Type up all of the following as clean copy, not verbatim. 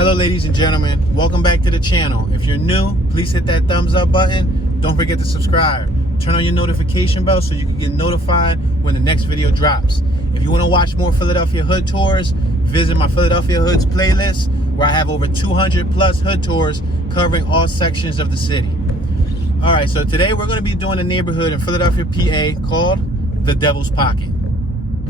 Hello ladies and gentlemen, welcome back to the channel. If you're new, please hit that thumbs up button. Don't forget to subscribe. Turn on your notification bell so you can get notified when the next video drops. If you want to watch more Philadelphia hood tours, visit my Philadelphia Hoods playlist where I have over 200 plus hood tours covering all sections of the city. Alright, so today we're going to be doing a neighborhood in Philadelphia, PA called the Devil's Pocket.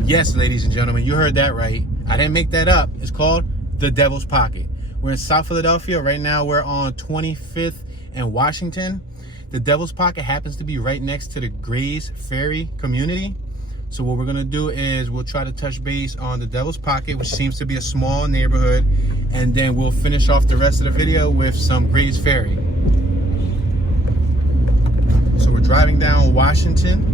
Yes, ladies and gentlemen, you heard that right. I didn't make that up. It's called the Devil's Pocket. We're in South Philadelphia. Right now we're on 25th and Washington. The Devil's Pocket happens to be right next to the Grays Ferry community. So what we're gonna do is we'll try to touch base on the Devil's Pocket, which seems to be a small neighborhood, and then we'll finish off the rest of the video with some Grays Ferry. So we're driving down Washington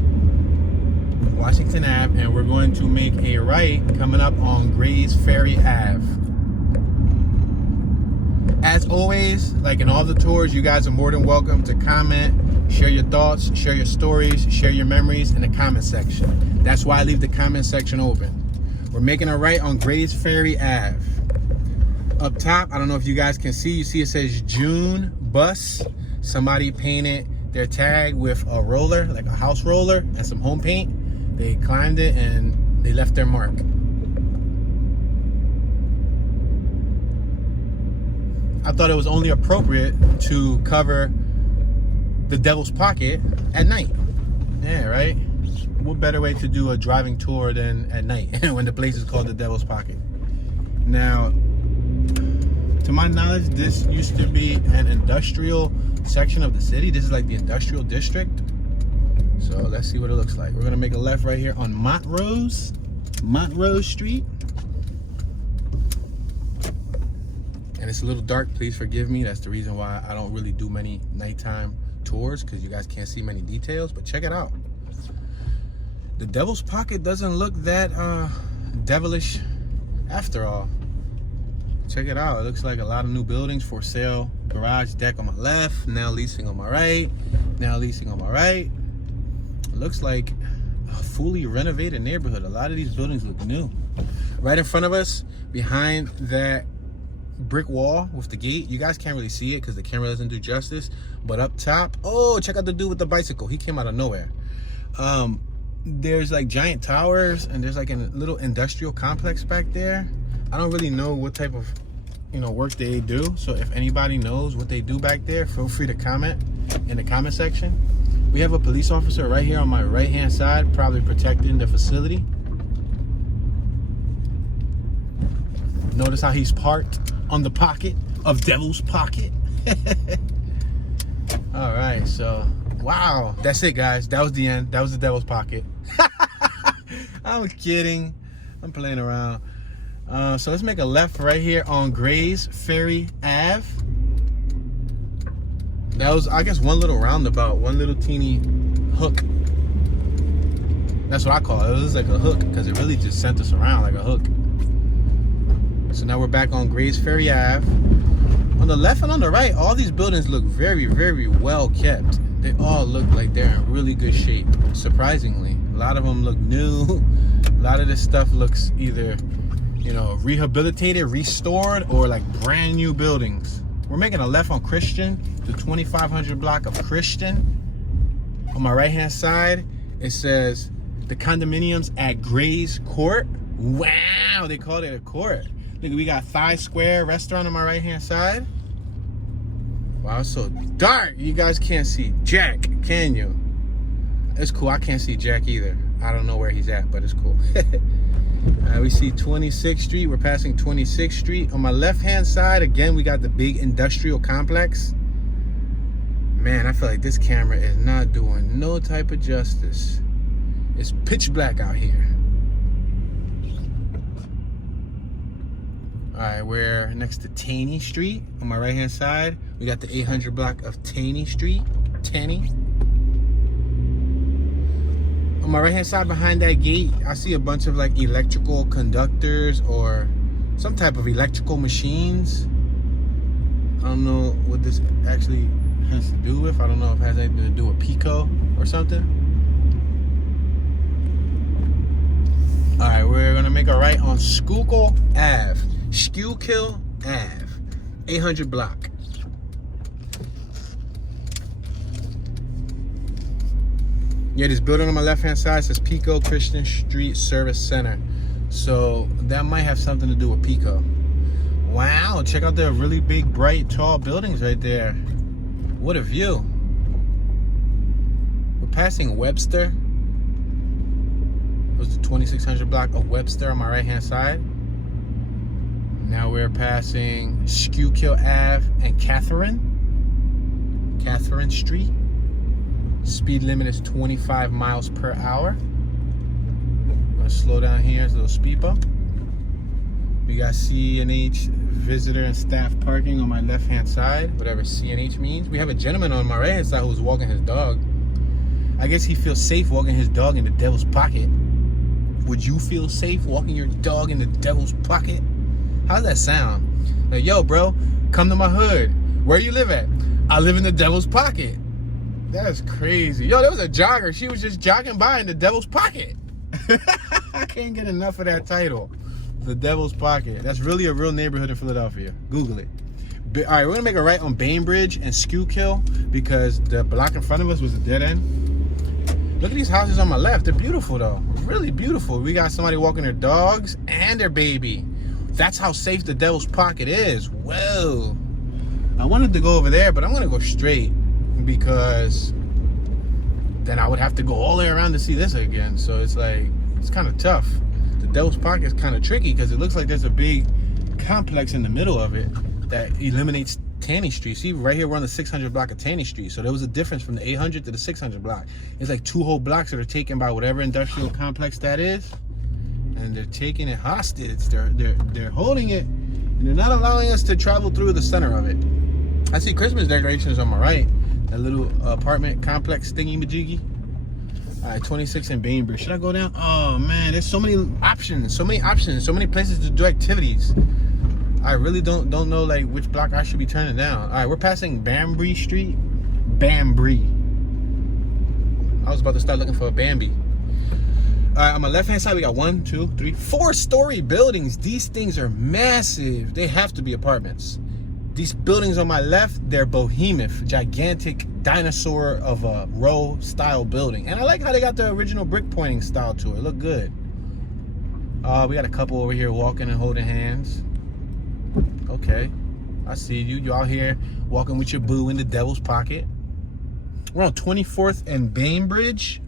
Ave, and we're going to make a right coming up on Grays Ferry Ave. As always, like in all the tours, you guys are more than welcome to comment, share your thoughts, share your stories, share your memories in the comment section. That's why I leave the comment section open. We're making a right on Grays Ferry Ave. Up top, I don't know if you guys can see, you see it says June Bus. Somebody painted their tag with a roller, like a house roller, and some home paint. They climbed it and they left their mark. I thought it was only appropriate to cover the Devil's Pocket at night. Yeah, right? What better way to do a driving tour than at night when the place is called the Devil's Pocket? Now, to my knowledge, this used to be an industrial section of the city. This is like the industrial district. So let's see what it looks like. We're gonna make a left right here on Montrose Street. And it's a little dark, please forgive me. That's the reason why I don't really do many nighttime tours, because you guys can't see many details, but check it out. The Devil's Pocket doesn't look that devilish after all. Check it out. It looks like a lot of new buildings for sale. Garage deck on my left, now leasing on my right, now leasing on my right. It looks like a fully renovated neighborhood. A lot of these buildings look new. Right in front of us, behind that brick wall with the gate, you guys can't really see it because the camera doesn't do justice, but up top, oh, check out the dude with the bicycle. He came out of nowhere. There's like giant towers, and there's like a little industrial complex back there. I don't really know what type of work they do, so if anybody knows what they do back there, feel free to comment in the comment section. We have a police officer right here on my right hand side, probably protecting the facility. Notice how he's parked on the pocket of Devil's Pocket. All right, so wow, that's it, guys. That was the end. That was the Devil's Pocket. I'm kidding. I'm playing around. So let's make a left right here on Grays Ferry Ave. That was, I guess, one little roundabout, one little teeny hook. That's what I call it. It was like a hook because it really just sent us around like a hook. So now we're back on Grays Ferry Ave. On the left and on the right, all these buildings look very, very well kept. They all look like they're in really good shape, surprisingly. A lot of them look new. A lot of this stuff looks either, rehabilitated, restored, or like brand new buildings. We're making a left on Christian, the 2500 block of Christian. On my right-hand side, it says the condominiums at Grays Court. Wow, they called it a court. Look, we got Naval Square restaurant on my right-hand side. Wow, it's so dark. You guys can't see Jack, can you? It's cool. I can't see Jack either. I don't know where he's at, but it's cool. We see 26th Street. We're passing 26th Street. On my left-hand side, again, we got the big industrial complex. Man, I feel like this camera is not doing no type of justice. It's pitch black out here. All right, we're next to Taney Street. On my right-hand side, we got the 800 block of Taney Street. Taney. On my right-hand side, behind that gate, I see a bunch of like electrical conductors or some type of electrical machines. I don't know what this actually has to do with. I don't know if it has anything to do with Pico or something. All right, we're gonna make a right on Schuylkill Ave. 800 block. Yeah, this building on my left-hand side says Pico Christian Street Service Center. So that might have something to do with Pico. Wow, check out the really big, bright, tall buildings right there. What a view. We're passing Webster. It was the 2600 block of Webster on my right-hand side. Now we're passing Schuylkill Ave and Catherine Street. Speed limit is 25 miles per hour. I'm gonna slow down here. It's a little speed bump. We got CNH visitor and staff parking on my left-hand side, whatever CNH means. We have a gentleman on my right-hand side who's walking his dog. I guess he feels safe walking his dog in the devil's pocket. Would you feel safe walking your dog in the devil's pocket? How's that sound? Like, yo, bro, come to my hood. Where you live at? I live in the devil's pocket. That's crazy. Yo, there was a jogger. She was just jogging by in the devil's pocket. I can't get enough of that title. The Devil's Pocket. That's really a real neighborhood in Philadelphia. Google it. All right, we're going to make a right on Bainbridge and Schuylkill because the block in front of us was a dead end. Look at these houses on my left. They're beautiful, though. Really beautiful. We got somebody walking their dogs and their baby. That's how safe the Devil's Pocket is. Whoa. I wanted to go over there, but I'm going to go straight because then I would have to go all the way around to see this again. So it's like, it's kind of tough. The Devil's Pocket is kind of tricky because it looks like there's a big complex in the middle of it that eliminates Taney Street. See, right here we're on the 600 block of Taney Street. So there was a difference from the 800 to the 600 block. It's like 2 whole blocks that are taken by whatever industrial complex that is. And they're taking it hostage. They're holding it, and they're not allowing us to travel through the center of it. I see Christmas decorations on my right. That little apartment complex thingy-majiggy. All right, 26 in Bainbridge. Should I go down? Oh, man, there's so many options, so many places to do activities. I really don't know, like, which block I should be turning down. All right, we're passing Banbury Street. Banbury. I was about to start looking for a Bambi. All right, on my left-hand side, we got 1, 2, 3, 4-story buildings. These things are massive. They have to be apartments. These buildings on my left, they're behemoth, gigantic dinosaur of a row style building. And I like how they got the original brick pointing style to it. Look good. We got a couple over here walking and holding hands. Okay, I see you. You out here walking with your boo in the Devil's Pocket. We're on 24th and Bainbridge.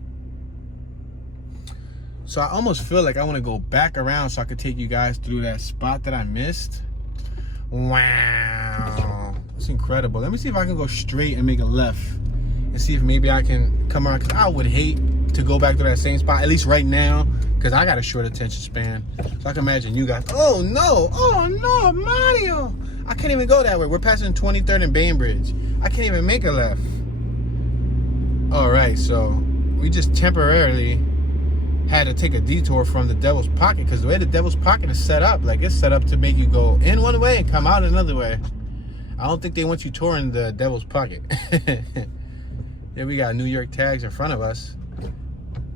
So I almost feel like I want to go back around so I could take you guys through that spot that I missed. Wow, that's incredible. Let me see if I can go straight and make a left and see if maybe I can come around, because I would hate to go back to that same spot, at least right now, because I got a short attention span. So I can imagine you guys. Oh no, Mario, I can't even go that way. We're passing 23rd and Bainbridge. I can't even make a left. All right, so we just temporarily had to take a detour from the Devil's Pocket, because the way the Devil's Pocket is set up, like, it's set up to make you go in one way and come out another way. I don't think they want you touring the Devil's Pocket. Here we got New York tags in front of us.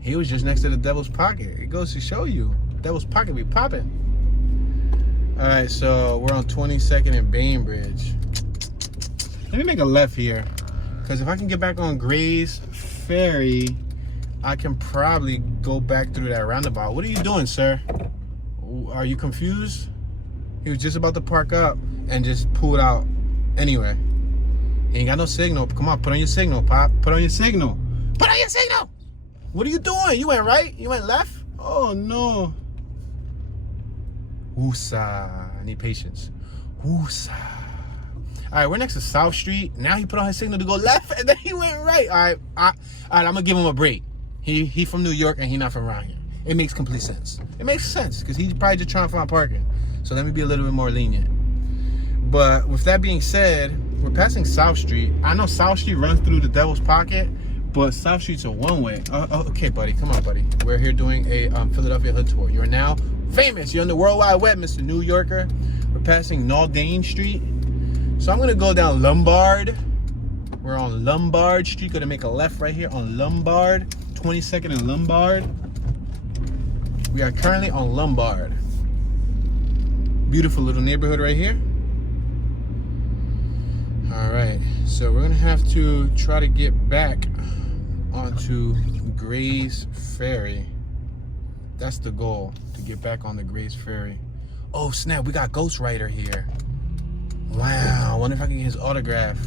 He was just next to the Devil's Pocket. It goes to show you, Devil's Pocket be popping. All right, so we're on 22nd and Bainbridge. Let me make a left here, because if I can get back on Grays Ferry, I can probably go back through that roundabout. What are you doing, sir? Are you confused? He was just about to park up and just pulled out anyway. He ain't got no signal. Come on, put on your signal, Pop. Put on your signal. Put on your signal! What are you doing? You went right? You went left? Oh, no. Woosah. I need patience. Woosah. All right, we're next to South Street. Now he put on his signal to go left, and then he went right. All right, I'm going to give him a break. He from New York, and he not from around here. It makes complete sense. It makes sense, because he's probably just trying to find parking. So let me be a little bit more lenient. But with that being said, we're passing South Street. I know South Street runs through the Devil's Pocket, but South Street's a one-way. Okay, buddy. Come on, buddy. We're here doing a Philadelphia hood tour. You're now famous. You're on the World Wide Web, Mr. New Yorker. We're passing Naldane Street. So I'm going to go down Lombard. We're on Lombard Street. Going to make a left right here on Lombard. 22nd and Lombard. We are currently on Lombard. Beautiful little neighborhood right here. right, so we're gonna have to try to get back onto Grays Ferry. That's the goal, to get back on the Grays Ferry. Oh snap, we got Ghost Rider here. Wow, I wonder if I can get his autograph.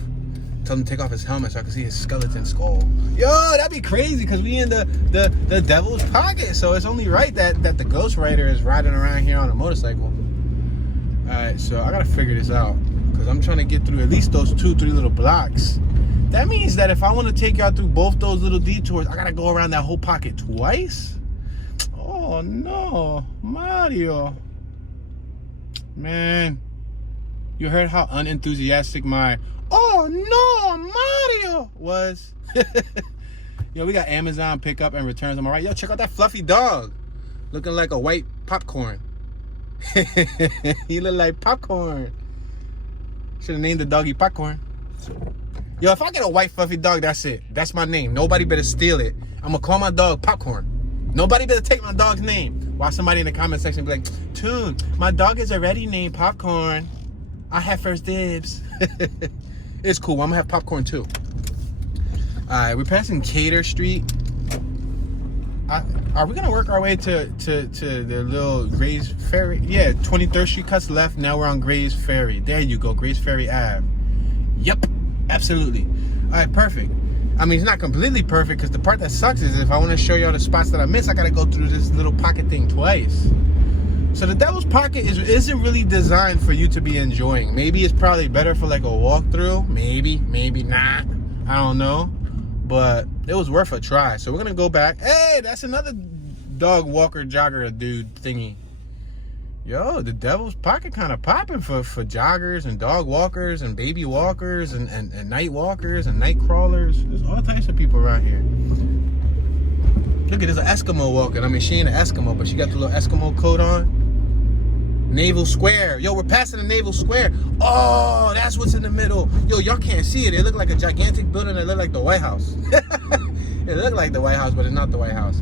Tell him to take off his helmet so I can see his skeleton skull. Yo, that'd be crazy because we in the devil's pocket. So it's only right that the Ghost Rider is riding around here on a motorcycle. Alright, so I gotta figure this out because I'm trying to get through at least those 2-3 little blocks. That means that if I want to take y'all through both those little detours, I gotta go around that whole pocket twice? Oh no, Mario. Man, you heard how unenthusiastic my "oh no, Mario" was? Yo, we got Amazon pickup and returns. Am I right? Yo, check out that fluffy dog. Looking like a white popcorn. He look like popcorn. Should have named the doggy Popcorn. Yo, if I get a white fluffy dog, that's it. That's my name. Nobody better steal it. I'm gonna call my dog Popcorn. Nobody better take my dog's name. While somebody in the comment section be like, "Tune, my dog is already named Popcorn. I have first dibs." It's cool. I'm gonna have popcorn too. Alright, we're passing Cater Street. Are we gonna work our way to the little Grays Ferry? Yeah, 23rd Street cuts left. Now we're on Grays Ferry. There you go, Grays Ferry Ave. Yep, absolutely. Alright, perfect. I mean, it's not completely perfect because the part that sucks is if I want to show y'all the spots that I missed, I gotta go through this little pocket thing twice. So the Devil's Pocket isn't really designed for you to be enjoying. Maybe it's probably better for like a walkthrough. Maybe not. I don't know. But it was worth a try. So we're gonna go back. Hey, that's another dog walker jogger dude thingy. Yo, the Devil's Pocket kind of popping for joggers and dog walkers and baby walkers and night walkers and night crawlers. There's all types of people around here. Look at this, an Eskimo walking. I mean, she ain't an Eskimo, but she got the little Eskimo coat on. Naval Square. Yo, we're passing the Naval Square. Oh, that's what's in the middle. Yo, y'all can't see it. It looked like a gigantic building that looked like the White House. It looked like the White House, but it's not the White House.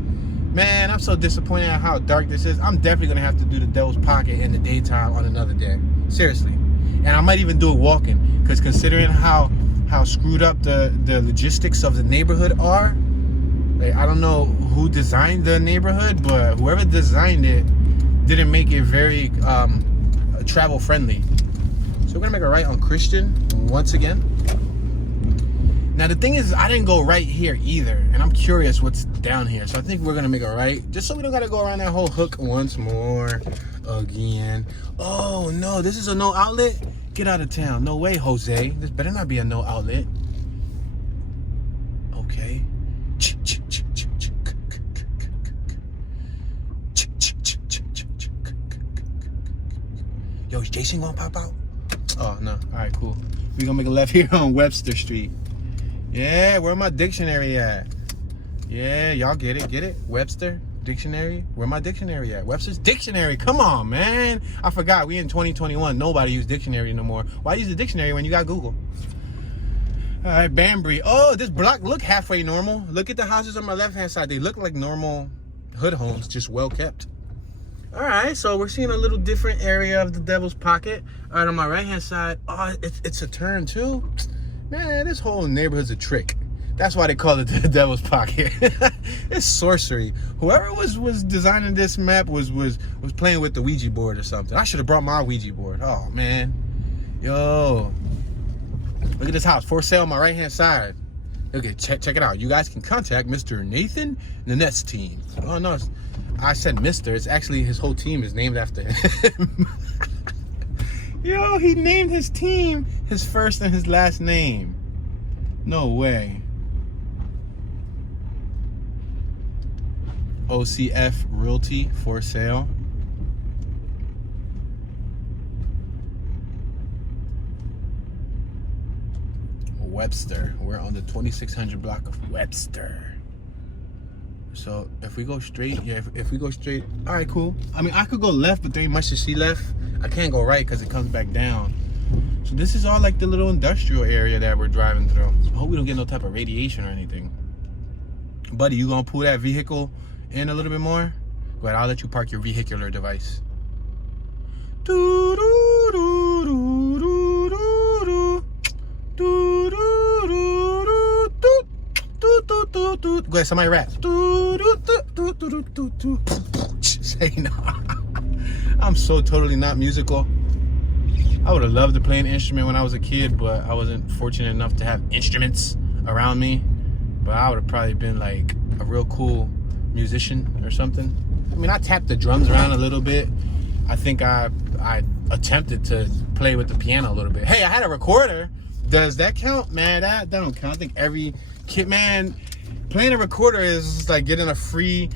Man, I'm so disappointed at how dark this is. I'm definitely going to have to do the Devil's Pocket in the daytime on another day. Seriously. And I might even do it walking. Because considering how screwed up the logistics of the neighborhood are, like, I don't know who designed the neighborhood, but whoever designed it didn't make it very travel friendly. So we're going to make a right on Christian once again. Now the thing is, I didn't go right here either, and I'm curious what's down here. So I think we're gonna make a right, just so we don't gotta go around that whole hook once more again. Oh no, this is a no outlet? Get out of town. No way, Jose. This better not be a no outlet. Okay. Yo, is Jason gonna pop out? Oh no. Alright, cool. We're gonna make a left here on Webster Street. Yeah, where my dictionary at? Yeah, y'all get it? Webster dictionary? Where my dictionary at? Webster's dictionary. Come on, man. I forgot. We in 2021. Nobody use dictionary no more. Why use the dictionary when you got Google? All right, Banbury. Oh, this block look halfway normal. Look at the houses on my left-hand side. They look like normal hood homes, just well kept. All right, so we're seeing a little different area of the Devil's Pocket. All right, on my right-hand side, oh, it's a turn too. Man, this whole neighborhood's a trick. That's why they call it the Devil's Pocket. It's sorcery. Whoever was designing this map was playing with the Ouija board or something. I should have brought my Ouija board. Oh man. Yo. Look at this house. For sale on my right hand side. Okay, check it out. You guys can contact Mr. Nathan Nanette's team. Oh no, I said Mr. It's actually his whole team is named after him. Yo, he named his team his first and his last name. No way. OCF Realty for sale. Webster. We're on the 2600 block of Webster. So if we go straight, yeah, if we go straight, all right, cool. I mean, I could go left, but there ain't much to see left. I can't go right because it comes back down. So this is all like the little industrial area that we're driving through. I hope we don't get no type of radiation or anything. Buddy, you gonna pull that vehicle in a little bit more? Go ahead, I'll let you park your vehicular device. Do, do, do, do, do, do, do. Go ahead, somebody rap. Say no. I'm so totally not musical. I would have loved to play an instrument when I was a kid, but I wasn't fortunate enough to have instruments around me. But I would have probably been like a real cool musician or something. I mean, I tapped the drums around a little bit. I think I attempted to play with the piano a little bit. Hey, I had a recorder. Does that count? Man, that don't count. I think every kid, man, playing a recorder is like getting a free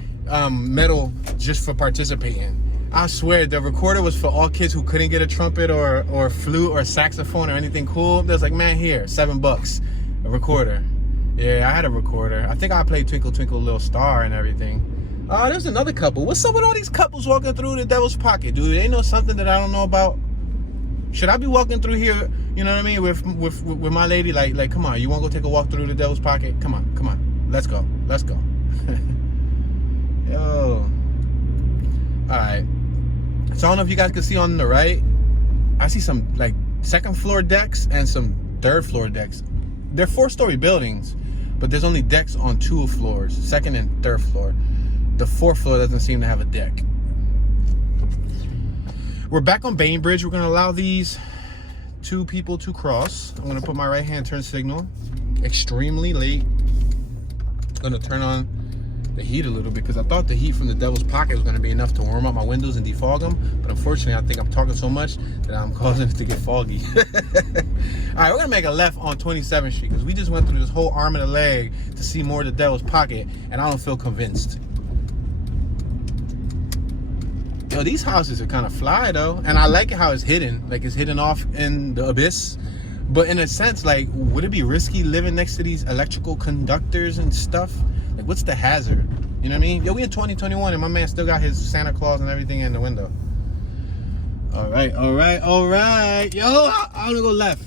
medal just for participating. I swear, the recorder was for all kids who couldn't get a trumpet or flute or saxophone or anything cool. There's like, man, here, $7, a recorder. Yeah, I had a recorder. I think I played Twinkle Twinkle Little Star and everything. There's another couple. What's up with all these couples walking through the Devil's Pocket, dude? They know something that I don't know about. Should I be walking through here, you know what I mean, with my lady? Like, come on, you want to go take a walk through the Devil's Pocket? Come on. Let's go. Yo. All right. So I don't know if you guys can see on the right, I see some like second floor decks and some third floor decks. They're 4-story buildings, but there's only decks on 2 floors, second and third floor. The 4th floor doesn't seem to have a deck. We're back on Bainbridge. We're gonna allow these 2 people to cross. I'm gonna put my right hand turn signal. Extremely late. I'm gonna turn on the heat a little bit because I thought the heat from the Devil's Pocket was going to be enough to warm up my windows and defog them, but unfortunately I think I'm talking so much that I'm causing it to get foggy. All right, we're gonna make a left on 27th Street because we just went through this whole arm and a leg to see more of the Devil's Pocket, and I don't feel convinced. Yo, these houses are kind of fly though, and I like it how it's hidden, like it's hidden off in the abyss. But in a sense, like, would it be risky living next to these electrical conductors and stuff? Like, what's the hazard? You know what I mean? Yo, we in 2021 and my man still got his Santa Claus and everything in the window. All right. Yo, I'm gonna go left.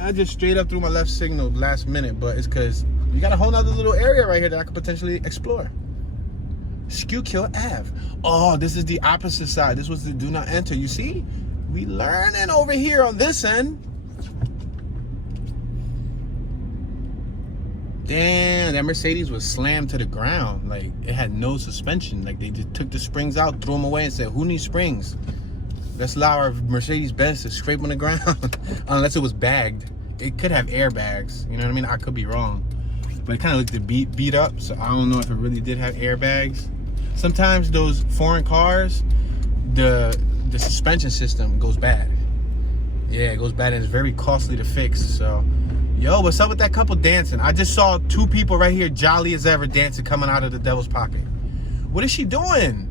I just straight up threw my left signal last minute, but it's because we got a whole nother little area right here that I could potentially explore. Schuylkill Ave. Oh, this is the opposite side. This was the do not enter. You see? We learning over here on this end. Damn, that Mercedes was slammed to the ground. Like, it had no suspension. Like, they just took the springs out, threw them away, and said, who needs springs? Let's allow our Mercedes-Benz to scrape on the ground. Unless it was bagged. It could have airbags. You know what I mean? I could be wrong. But it kind of looked beat up, so I don't know if it really did have airbags. Sometimes those foreign cars, the suspension system goes bad. Yeah, it goes bad and it's very costly to fix. So, yo, what's up with that couple dancing? I just saw 2 people right here, jolly as ever, dancing coming out of the Devil's Pocket. What is she doing?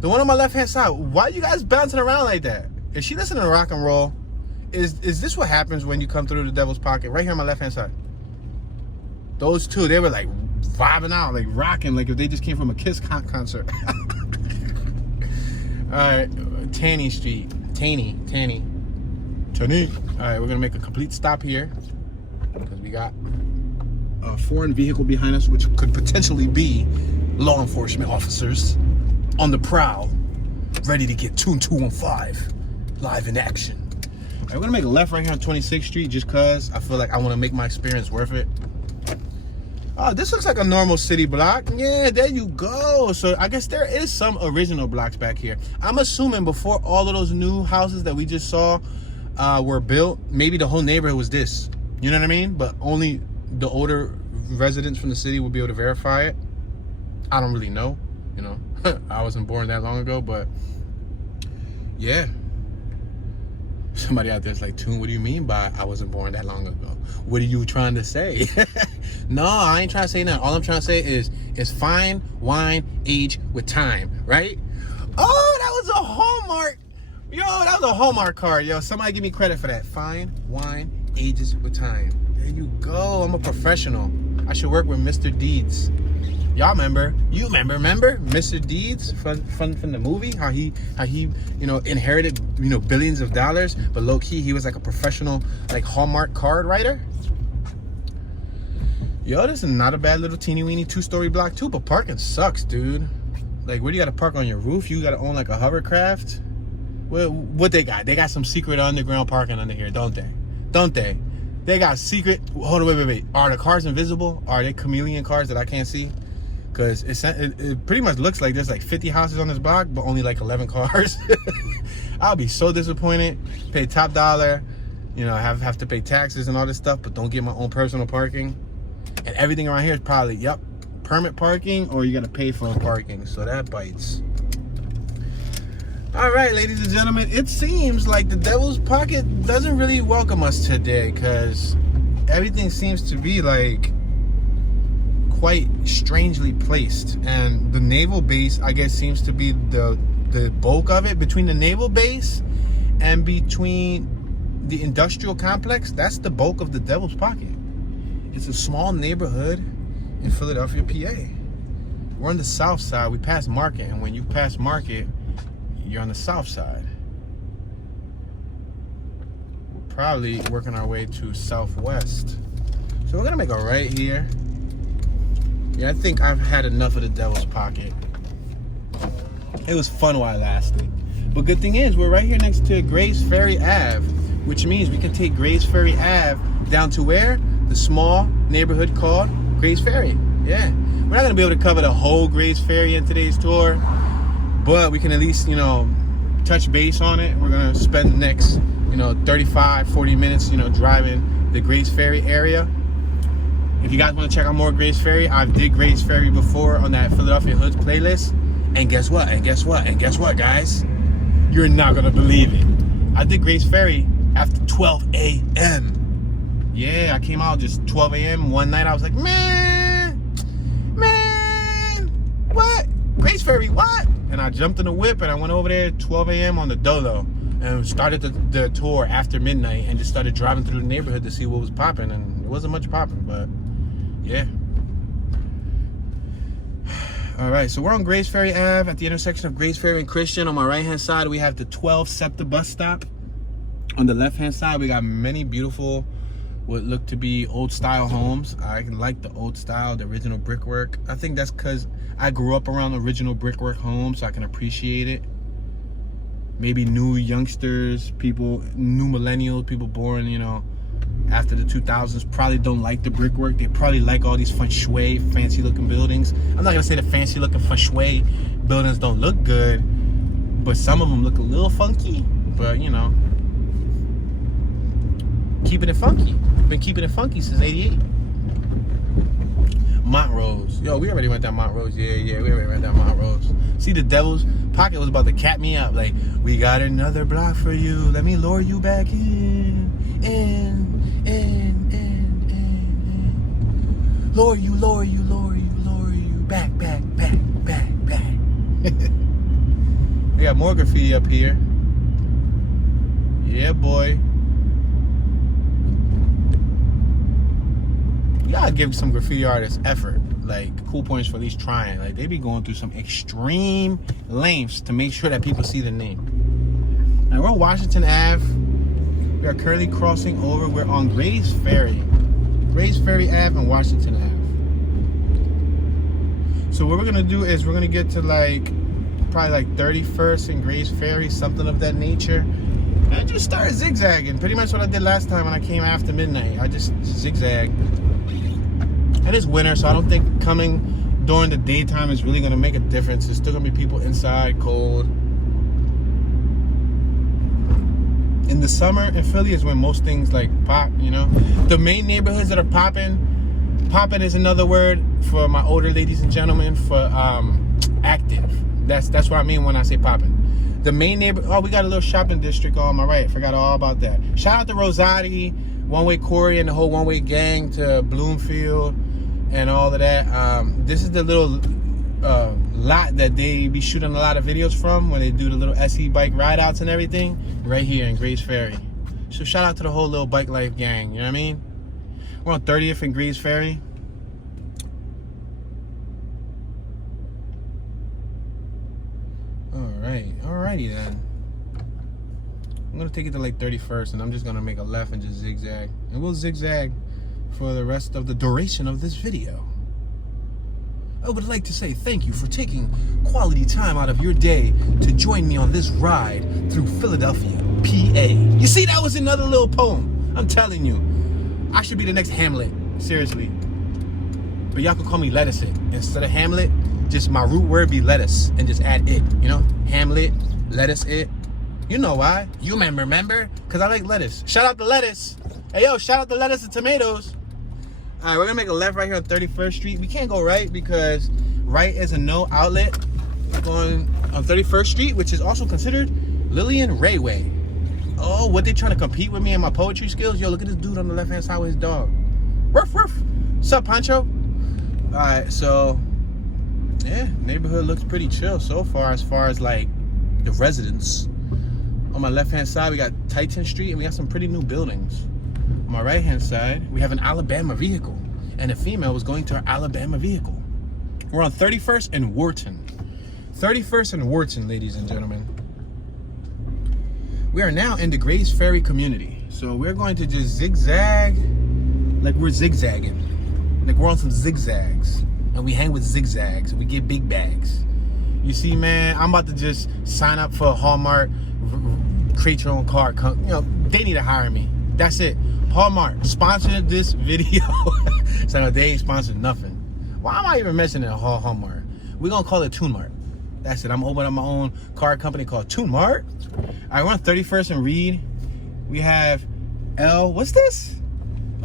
The one on my left-hand side. Why are you guys bouncing around like that? Is she listening to rock and roll? Is this what happens when you come through the Devil's Pocket? Right here on my left-hand side. Those 2, they were like vibing out, like rocking, like if they just came from a Kiss concert. All right, Taney Street. Taney. All right, we're gonna make a complete stop here because we got a foreign vehicle behind us, which could potentially be law enforcement officers on the prowl, ready to get 215 live in action. All right, we're gonna make a left right here on 26th Street just cause I feel like I want to make my experience worth it. Oh, this looks like a normal city block. Yeah, there you go. So I guess there is some original blocks back here. I'm assuming before all of those new houses that we just saw were built, maybe the whole neighborhood was this. You know what I mean? But only the older residents from the city will be able to verify it. I don't really know. You know, I wasn't born that long ago, but yeah. Somebody out there's like, Toon, what do you mean by I wasn't born that long ago? What are you trying to say? No, I ain't trying to say nothing. All I'm trying to say is fine wine age with time, right? Oh, that was a Hallmark. Yo, that was a Hallmark card. Yo, somebody give me credit for that. Fine wine ages with time. There you go. I'm a professional. I should work with Mr. Deeds. Y'all remember? You remember Mr. Deeds from the movie? How he inherited billions of dollars, but low key he was like a professional like Hallmark card writer. Yo, this is not a bad little teeny weeny 2-story block too, but parking sucks, dude. Like, where do you gotta park on your roof? You gotta own like a hovercraft. What they got? They got some secret underground parking under here, don't they? They got secret. Hold on, wait. Are the cars invisible? Are they chameleon cars that I can't see? Because it pretty much looks like there's like 50 houses on this block, but only like 11 cars. I'll be so disappointed. Pay top dollar, you know, have to pay taxes and all this stuff, but don't get my own personal parking. And everything around here is probably, yep, permit parking, or you gotta pay for parking. So that bites. All right, ladies and gentlemen, it seems like the Devil's Pocket doesn't really welcome us today, because everything seems to be like quite strangely placed. And the naval base, I guess, seems to be the bulk of it. Between the naval base and between the industrial complex, that's the bulk of the Devil's Pocket. It's a small neighborhood in Philadelphia, PA. We're on the south side. We pass Market, and when you pass Market, you're on the south side. We're probably working our way to southwest. So we're gonna make a right here. Yeah, I think I've had enough of the Devil's Pocket. It was fun while it lasted. But good thing is, we're right here next to Grays Ferry Ave, which means we can take Grays Ferry Ave down to where? The small neighborhood called Grays Ferry. Yeah. We're not gonna be able to cover the whole Grays Ferry in today's tour, but we can at least, you know, touch base on it. We're gonna spend the next, you know, 35, 40 minutes, you know, driving the Grays Ferry area. If you guys want to check out more Grays Ferry, I've did Grays Ferry before on that Philadelphia Hoods playlist. And guess what? And guess what? And guess what, guys? You're not going to believe it. I did Grays Ferry after 12 a.m. Yeah, I came out just 12 a.m. One night. I was like, man, what? Grays Ferry, what? And I jumped in the whip and I went over there at 12 a.m. on the Dolo. And started the tour after midnight and just started driving through the neighborhood to see what was popping. And it wasn't much popping, but yeah. All right, so we're on Grays Ferry Ave at the intersection of Grays Ferry and Christian. On my right-hand side, we have the 12 SEPTA bus stop. On the left-hand side, we got many beautiful, what look to be old-style homes. I like the old style, the original brickwork. I think that's because I grew up around original brickwork homes, so I can appreciate it. Maybe new youngsters, people, new millennials, people born, you know, after the 2000s probably don't like the brickwork. They probably like all these feng shui, fancy looking buildings. I'm not gonna say the fancy looking feng shui buildings don't look good, but some of them look a little funky. But you know, keeping it funky. Been keeping it funky since '88. Montrose. Yo, we already went down Montrose. Yeah, we already went down Montrose. See, the Devil's Pocket was about to cap me up. Like, we got another block for you. Let me lure you back in. Lure you. Back. We got more graffiti up here. Yeah, boy. You gotta give some graffiti artists effort. Like, cool points for at least trying. Like, they be going through some extreme lengths to make sure that people see the name. Now, we're on Washington Ave. We are currently crossing over. We're on Grays Ferry. Grays Ferry Ave and Washington Ave. So what we're gonna do is we're gonna get to like, probably like 31st and Grays Ferry, something of that nature. And I just started zigzagging. Pretty much what I did last time when I came after midnight. I just zigzagged. And it's winter, so I don't think coming during the daytime is really gonna make a difference. There's still gonna be people inside, cold. In the summer in Philly is when most things like pop, you know. The main neighborhoods that are popping is another word for my older ladies and gentlemen for active. That's what I mean when I say popping. The main oh, we got a little shopping district on my right. Forgot all about that. Shout out to Rosati, One Way Corey, and the whole One Way gang, to Bloomfield and all of that. This is the little lot that they be shooting a lot of videos from when they do the little SE bike ride outs and everything, right here in Grays Ferry. So shout out to the whole little bike life gang, you know what I mean? We're on 30th and Grays Ferry. Alrighty then. I'm gonna take it to like 31st, and I'm just gonna make a left and just zigzag. And we'll zigzag for the rest of the duration of this video. I would like to say thank you for taking quality time out of your day to join me on this ride through Philadelphia, PA. You see, that was another little poem. I'm telling you. I should be the next Hamlet. Seriously. But y'all can call me Lettuce It. Instead of Hamlet, just my root word be lettuce and just add it. You know? Hamlet, Lettuce It. You know why? You remember? Because I like lettuce. Shout out to lettuce. Hey, yo, shout out to lettuce and tomatoes. All right, we're going to make a left right here on 31st Street. We can't go right because right is a no outlet. We're going on 31st Street, which is also considered Lillian Rayway. Oh, what, they trying to compete with me and my poetry skills? Yo, look at this dude on the left-hand side with his dog. Ruff, ruff. What's up, Pancho? All right, so, yeah, neighborhood looks pretty chill so far as like the residents. On my left-hand side, we got Titan Street, and we got some pretty new buildings. On my right-hand side, we have an Alabama vehicle, and a female was going to our Alabama vehicle. We're on 31st and Wharton. 31st and Wharton, ladies and gentlemen. We are now in the Grays Ferry community. So we're going to just zigzag like we're zigzagging. Like we're on some zigzags. And we hang with zigzags. And we get big bags. You see, man, I'm about to just sign up for a Hallmark, create your own card. You know, they need to hire me. That's it. Hallmark, sponsor this video. So no, they ain't sponsored nothing. Why am I even mentioning Hallmark? We're going to call it TuneMart. That's it. I'm opening up my own card company called TuneMart. All right, we're on 31st and Reed. We have L. What's this?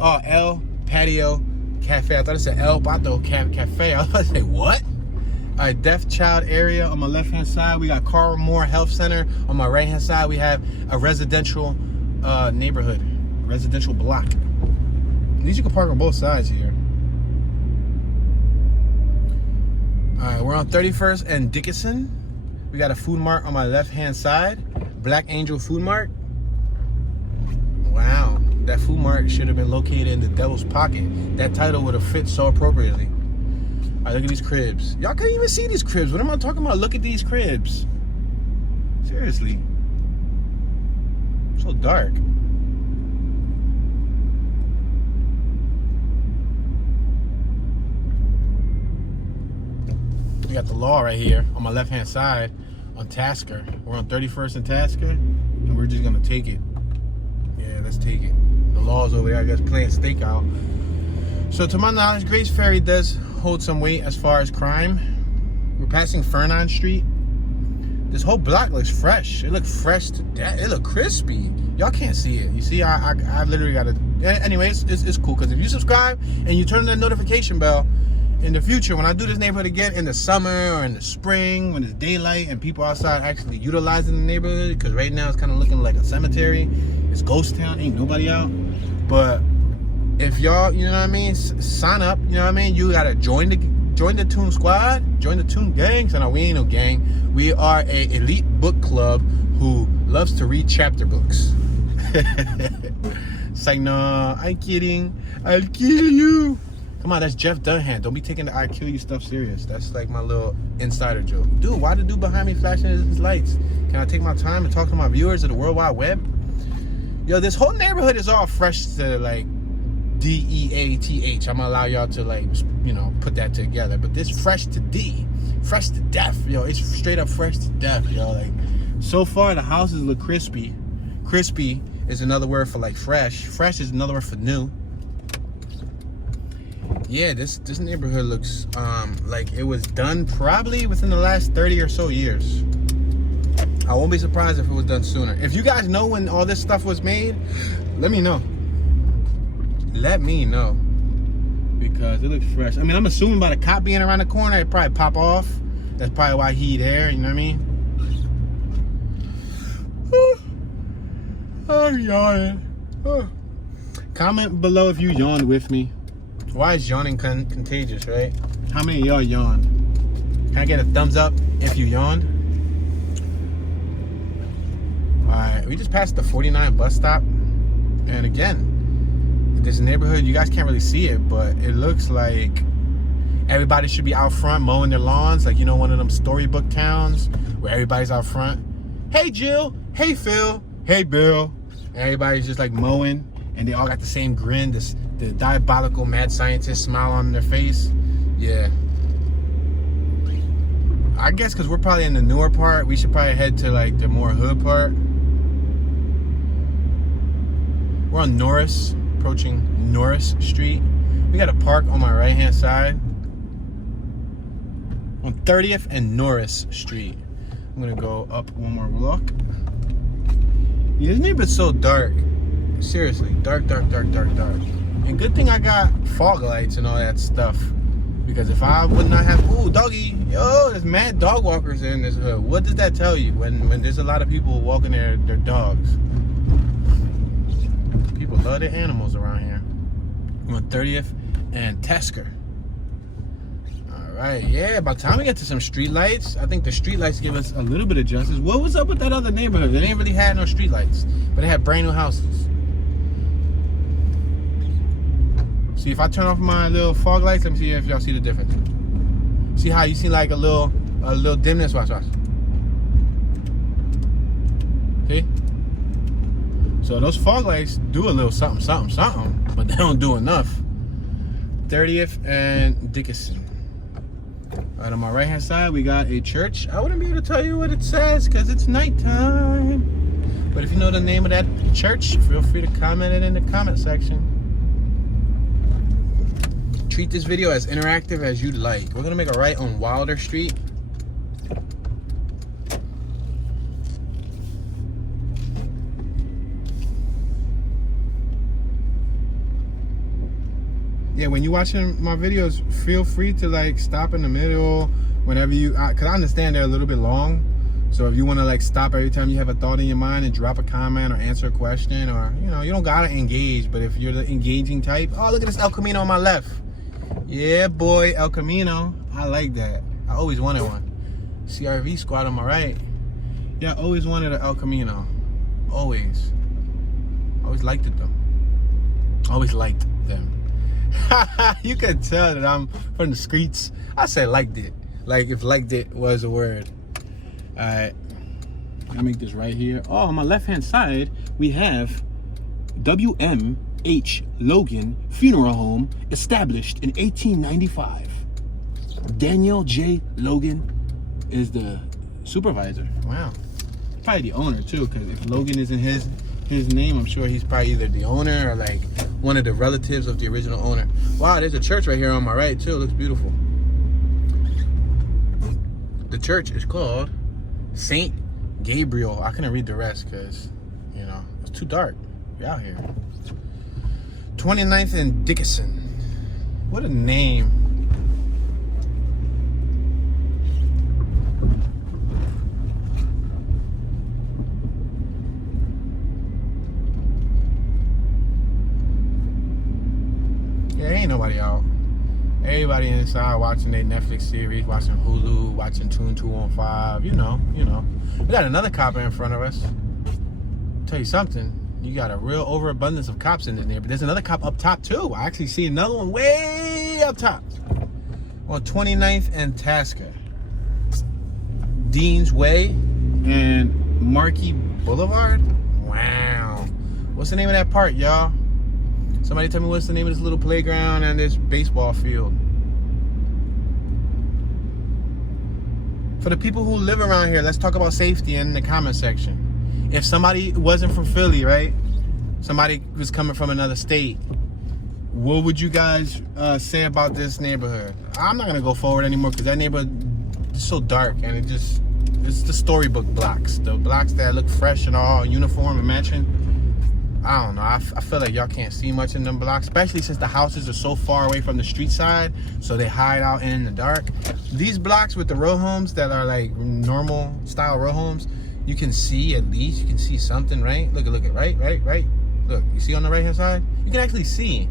Oh, L Patio Cafe. I thought it said El Pato Cafe. I was about to say, what? All right, deaf child area on my left-hand side. We got Carl Moore Health Center. On my right-hand side, we have a residential neighborhood, residential block. At least you can park on both sides here. All right, we're on 31st and Dickinson. We got a Food Mart on my left-hand side. Black Angel Food Mart. Wow, that Food Mart should have been located in the devil's pocket. That title would have fit so appropriately. All right, look at these cribs. Y'all can't even see these cribs. What am I talking about? Look at these cribs. Seriously. So dark. We got the law right here on my left-hand side on Tasker. We're on 31st and Tasker, and we're just gonna take it. Yeah, let's take it. The law's over there, I guess, playing stakeout. So to my knowledge, Grays Ferry does hold some weight as far as crime. We're passing Fernon Street. This whole block looks fresh. It looks fresh to death. It looks crispy. Y'all can't see it. You see, I literally gotta. Anyways, it's cool because if you subscribe and you turn on that notification bell, in the future, when I do this neighborhood again in the summer or in the spring, when it's daylight and people outside actually utilizing the neighborhood, because right now it's kind of looking like a cemetery. It's ghost town, ain't nobody out. But if y'all, you know what I mean, sign up, you know what I mean, you gotta join the Tune Squad, join the Tune Gang. So no, we ain't no gang. We are a elite book club who loves to read chapter books. It's like, no, I'm kidding. I'll kill you. Come on, that's Jeff Dunham. Don't be taking the I kill you stuff serious. That's like my little insider joke. Dude, why the dude behind me flashing his lights? Can I take my time and talk to my viewers of the World Wide Web? Yo, this whole neighborhood is all fresh to like DEATH. I'm gonna allow y'all to like, you know, put that together. But this fresh to D, fresh to death. Yo, it's straight up fresh to death, yo. Like, so far the houses look crispy. Crispy is another word for like fresh. Fresh is another word for new. Yeah, this neighborhood looks like it was done probably within the last 30 or so years. I won't be surprised if it was done sooner. If you guys know when all this stuff was made, let me know. Let me know. Because it looks fresh. I mean, I'm assuming by the cop being around the corner, it probably pop off. That's probably why he there, you know what I mean? Oh, yawning. Oh. Comment below if you yawned with me. Why is yawning contagious, right? How many of y'all yawn? Can I get a thumbs up if you yawned? Alright, we just passed the 49 bus stop. And again, this neighborhood, you guys can't really see it, but it looks like everybody should be out front mowing their lawns. Like, you know, one of them storybook towns where everybody's out front. Hey, Jill. Hey, Phil. Hey, Bill. And everybody's just like mowing. And they all got the same grin, the diabolical mad scientist smile on their face. Yeah. I guess because we're probably in the newer part, we should probably head to like the more hood part. We're on Norris, approaching Norris Street. We got a park on my right hand side on 30th and Norris Street. I'm gonna go up one more block. Yeah, this neighborhood's so dark. Seriously, dark. And good thing I got fog lights and all that stuff. Because if I would not have, ooh, doggy, yo, there's mad dog walkers in this hood. What does that tell you when there's a lot of people walking their dogs? People love their animals around here. I'm on 30th and Tasker. All right, yeah, by the time we get to some street lights, I think the street lights give us a little bit of justice. What was up with that other neighborhood? They didn't really have no street lights, but they had brand new houses. See, if I turn off my little fog lights, let me see if y'all see the difference. See how you see like a little dimness? Watch. See? So those fog lights do a little something, but they don't do enough. 30th and Dickinson. All right, on my right hand side, we got a church. I wouldn't be able to tell you what it says because it's nighttime. But if you know the name of that church, feel free to comment it in the comment section. Treat this video as interactive as you'd like. We're gonna make a right on Wilder Street. Yeah, when you're watching my videos, feel free to like stop in the middle whenever you, cause I understand they're a little bit long. So if you wanna like stop every time you have a thought in your mind and drop a comment or answer a question, or you know, you don't gotta engage, but if you're the engaging type, oh, look at this El Camino on my left. Yeah, boy, El Camino. I like that. I always wanted one. CRV squad on my right. Yeah, I always wanted an El Camino. Always liked it though. Always liked them. You can tell that I'm from the streets. I said liked it. Like if liked it was a word. Alright. I'll make this right here. Oh, on my left hand side, we have W.M.H. Logan Funeral Home, established in 1895. Daniel J. Logan is the supervisor. Wow. Probably the owner too, because if Logan isn't his name, I'm sure he's probably either the owner or like one of the relatives of the original owner. Wow, there's a church right here on my right too. It looks beautiful. The church is called Saint Gabriel. I couldn't read the rest because, you know, it's too dark. We're out here. 29th and Dickinson. What a name. Yeah, ain't nobody out. Everybody inside watching their Netflix series, watching Hulu, watching Tune 215. You know. We got another cop in front of us. I'll tell you something. You got a real overabundance of cops in there, but there's another cop up top too. I actually see another one way up top. On 29th and Tasker. Dean's Way and Marquee Boulevard. Wow. What's the name of that park, y'all? Somebody tell me what's the name of this little playground and this baseball field. For the people who live around here, let's talk about safety in the comment section. If somebody wasn't from Philly, right? Somebody was coming from another state. What would you guys say about this neighborhood? I'm not gonna go forward anymore because that neighborhood is so dark and it's the storybook blocks. The blocks that look fresh and all uniform and matching. I don't know. I feel like y'all can't see much in them blocks, especially since the houses are so far away from the street side, so they hide out in the dark. These blocks with the row homes that are like normal style row homes, you can see at least. You can see something, right? Look at right. Look, you see on the right hand side? You can actually see.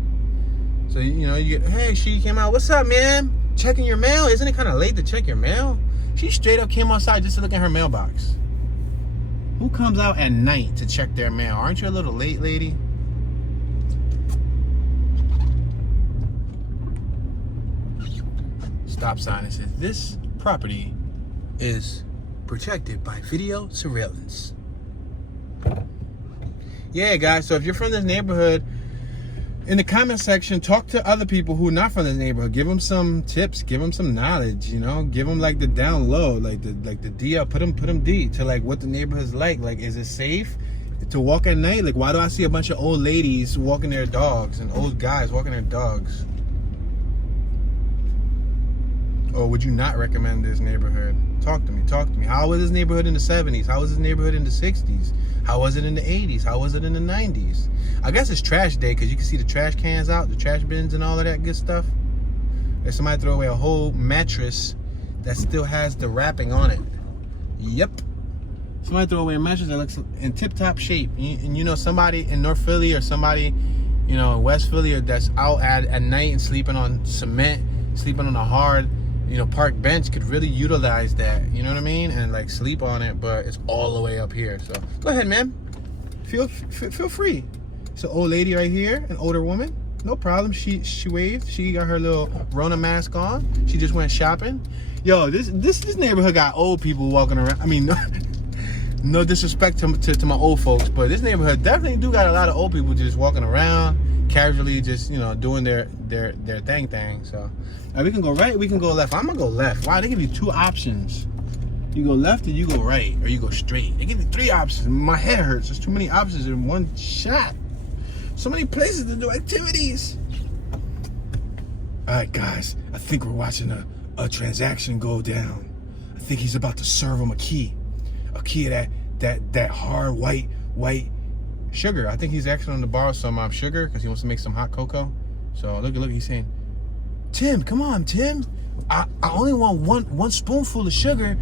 So, you know, you get, hey, she came out. What's up, man? Checking your mail? Isn't it kind of late to check your mail? She straight up came outside just to look at her mailbox. Who comes out at night to check their mail? Aren't you a little late, lady? Stop sign. It says, this property is protected by video surveillance. Yeah, guys, so if you're from this neighborhood, in the comment section, talk to other people who are not from this neighborhood. Give them some tips, give them some knowledge, you know, give them like the down low, like the DL, put them D to like what the neighborhood's like. Like, is it safe? to walk at night. Like, why do I see a bunch of old ladies walking their dogs and old guys walking their dogs? Or would you not recommend this neighborhood? Talk to me. How was this neighborhood in the 70s? How was this neighborhood in the 60s? How was it in the 80s? How was it in the 90s? I guess it's trash day because you can see the trash cans out, the trash bins and all of that good stuff. There's somebody throw away a whole mattress that still has the wrapping on it. Yep. Somebody throw away a mattress that looks in tip-top shape. And you know, somebody in North Philly or somebody, you know, in West Philly that's out at night and sleeping on cement, sleeping on a hard, you know, park bench could really utilize that, you know what I mean? And like sleep on it, but it's all the way up here. So go ahead, man. Feel free. It's an old lady right here, an older woman. No problem. She waved. She got her little Rona mask on. She just went shopping. Yo, this neighborhood got old people walking around. I mean, no disrespect to my old folks, but this neighborhood definitely do got a lot of old people just walking around casually, just, you know, doing their thing. So we can go right, we can go left. I'm gonna go left. Wow, they give you two options. You go left or you go right, or you go straight. They give you three options. My head hurts. There's too many options in one shot. So many places to do activities. All right, guys, I think we're watching a transaction go down. I think he's about to serve him a key of that hard white sugar. I think he's actually going to borrow some sugar because he wants to make some hot cocoa. So look, he's saying, Tim, come on, Tim. I only want one spoonful of sugar.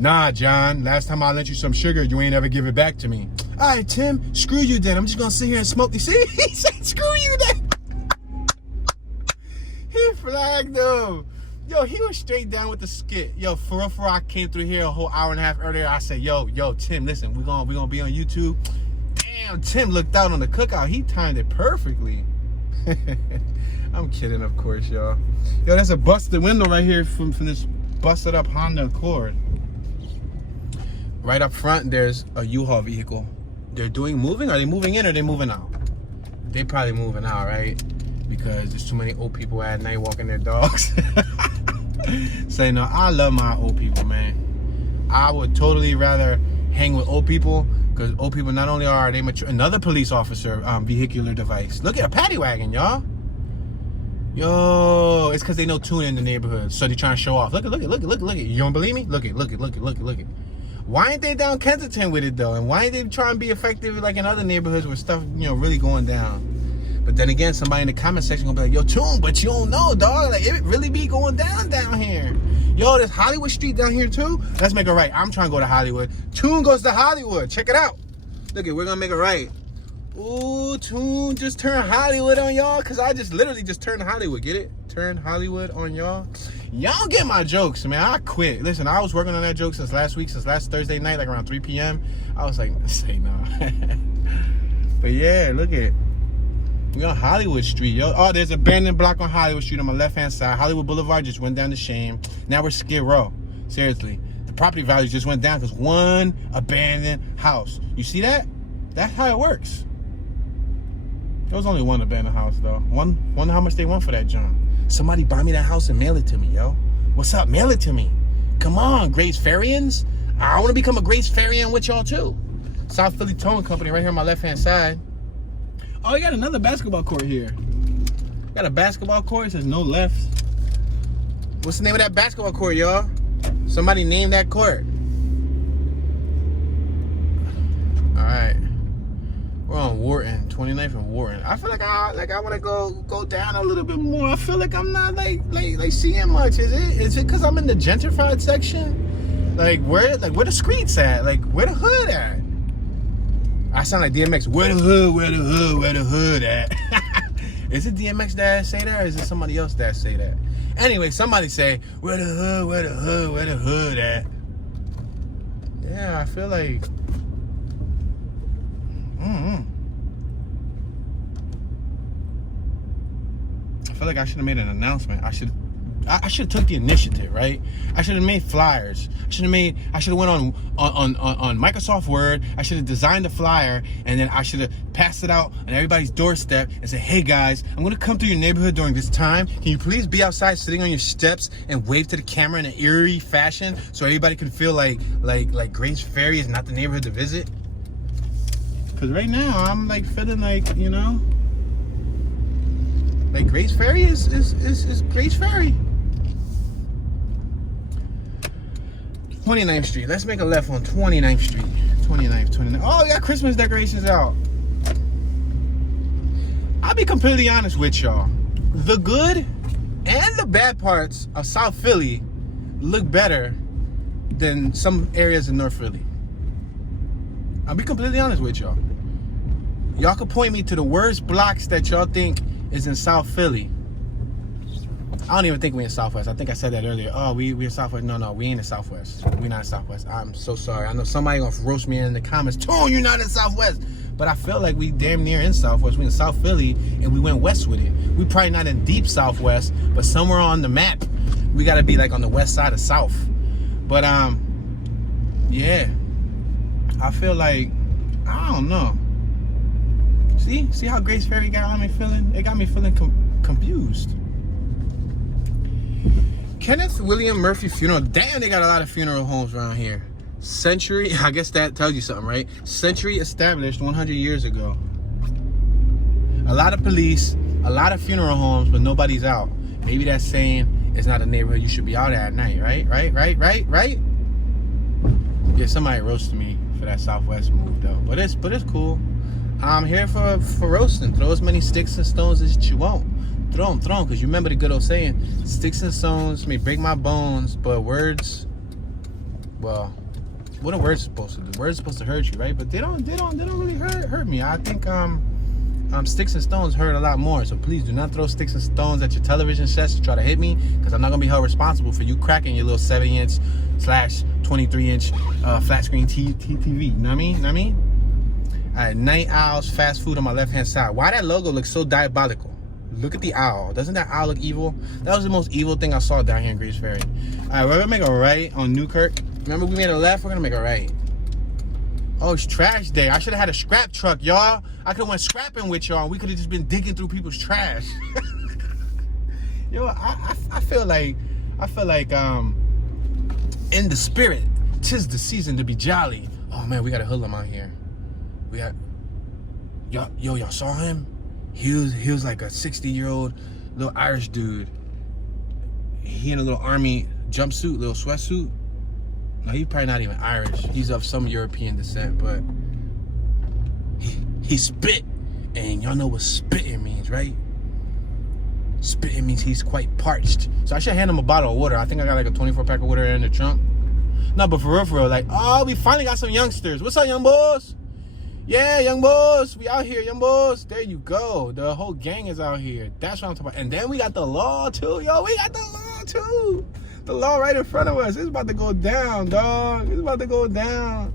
Nah, John, last time I lent you some sugar, you ain't ever give it back to me. All right, Tim, screw you then. I'm just going to sit here and smoke these. See, he said screw you then. He flagged him. Yo, he was straight down with the skit. Yo, for real, I came through here a whole hour and a half earlier. I said, yo, Tim, listen, we gonna be on YouTube. Damn, Tim looked out on the cookout. He timed it perfectly. I'm kidding, of course, y'all. Yo, that's a busted window right here from this busted up Honda Accord. Right up front, there's a U-Haul vehicle. They're moving? Are they moving in or are they moving out? They probably moving out, right? Because there's too many old people at night walking their dogs. Say no, I love my old people, man. I would totally rather hang with old people because old people not only are they mature. Another police officer vehicular device. Look at a paddy wagon, y'all. Yo, it's because they know tuna in the neighborhood, so they trying to show off. Look at. You don't believe me? Look at. Why ain't they down Kensington with it though? And why ain't they trying to be effective like in other neighborhoods where stuff, you know, really going down? But then again, somebody in the comment section gonna be like, yo, Tune, but you don't know, dog. Like, it really be going down here. Yo, there's Hollywood Street down here too. Let's make a right. I'm trying to go to Hollywood. Tune goes to Hollywood. Check it out. Look it, we're gonna make a right. Ooh, Tune just turned Hollywood on y'all. Cause I just literally just turned Hollywood. Get it? Turned Hollywood on y'all. Y'all get my jokes, man. I quit. Listen, I was working on that joke since last Thursday night, like around 3 p.m. I was like, say no. But yeah, look at it. We on Hollywood Street, yo. Oh, there's an abandoned block on Hollywood Street on my left-hand side. Hollywood Boulevard just went down to shame. Now we're Skid Row. Seriously. The property values just went down because one abandoned house. You see that? That's how it works. There was only one abandoned house, though. Wonder how much they want for that junk. Somebody buy me that house and mail it to me, yo. What's up? Mail it to me. Come on, Grays Ferryans. I want to become a Grays Ferryan with y'all, too. South Philly Towing Company right here on my left-hand side. Oh, you got another basketball court here. Got a basketball court. It says no left. What's the name of that basketball court, y'all? Somebody name that court. All right. We're on Wharton, 29th and Wharton. I feel like I want to go down a little bit more. I feel like I'm not like seeing much. Is it because I'm in the gentrified section? Like where the streets at? Like where the hood at? I sound like DMX. Where the hood at? Is it DMX that say that, or is it somebody else that say that? Anyway, somebody say, where the hood at? Yeah, I feel like... I feel like I should have made an announcement. I should have took the initiative, right? I should have made flyers. I should have went on Microsoft Word. I should have designed the flyer, and then I should have passed it out on everybody's doorstep and said, hey guys, I'm gonna come through your neighborhood during this time. Can you please be outside sitting on your steps and wave to the camera in an eerie fashion so everybody can feel like Grays Ferry is not the neighborhood to visit? Cause right now I'm like feeling like, you know, like Grays Ferry is Grays Ferry. 29th Street. Let's make a left on 29th Street. 29th. Oh, we got Christmas decorations out. I'll be completely honest with y'all. The good and the bad parts of South Philly look better than some areas in North Philly. I'll be completely honest with y'all. Y'all can point me to the worst blocks that y'all think is in South Philly. I don't even think we in Southwest. I think I said that earlier. Oh, we in Southwest. No, we ain't in Southwest. We not in Southwest. I'm so sorry. I know somebody gonna roast me in the comments. Tone, you're not in Southwest. But I feel like we damn near in Southwest. We in South Philly and we went west with it. We probably not in deep Southwest, but somewhere on the map, we gotta be like on the west side of South. But yeah. I feel like, I don't know. See how Grays Ferry got me feeling? It got me feeling confused. Kenneth William Murphy Funeral. Damn, they got a lot of funeral homes around here. Century, I guess that tells you something, right? Century established 100 years ago. A lot of police, a lot of funeral homes, but nobody's out. Maybe that's saying it's not a neighborhood you should be out at night, right? Yeah, somebody roasted me for that Southwest move though, but it's cool. I'm here for roasting. Throw as many sticks and stones as you want. Throw them, because you remember the good old saying, sticks and stones may break my bones, but words, well, what are words supposed to do? Words are supposed to hurt you, right? But they don't really hurt me. I think sticks and stones hurt a lot more. So please do not throw sticks and stones at your television sets to try to hit me, because I'm not gonna be held responsible for you cracking your little 70-inch / 23-inch flat screen TV. You know what I mean? All right, Night Owls fast food on my left hand side. Why that logo looks so diabolical? Look at the owl. Doesn't that owl look evil? That was the most evil thing I saw down here in Grays Ferry. All right, we're gonna make a right on Newkirk. Remember we made a left? We're gonna make a right. Oh, it's trash day. I should have had a scrap truck, y'all. I could have went scrapping with y'all. We could have just been digging through people's trash. Yo, I feel like in the spirit, 'tis the season to be jolly. Oh man, we got a hoodlum out here. We got y'all saw him? He was like a 60-year-old little Irish dude. He in a little army jumpsuit, little sweatsuit. No, he's probably not even Irish. He's of some European descent, but he spit. And y'all know what spitting means, right? Spitting means he's quite parched. So I should hand him a bottle of water. I think I got like a 24-pack of water in the trunk. No, but for real, like, oh, we finally got some youngsters. What's up, young boys? Yeah, young boys, we out here, young boys. There you go. The whole gang is out here. That's what I'm talking about. And then we got the law too, yo. We got the law too. The law right in front of us. It's about to go down, dog. It's about to go down.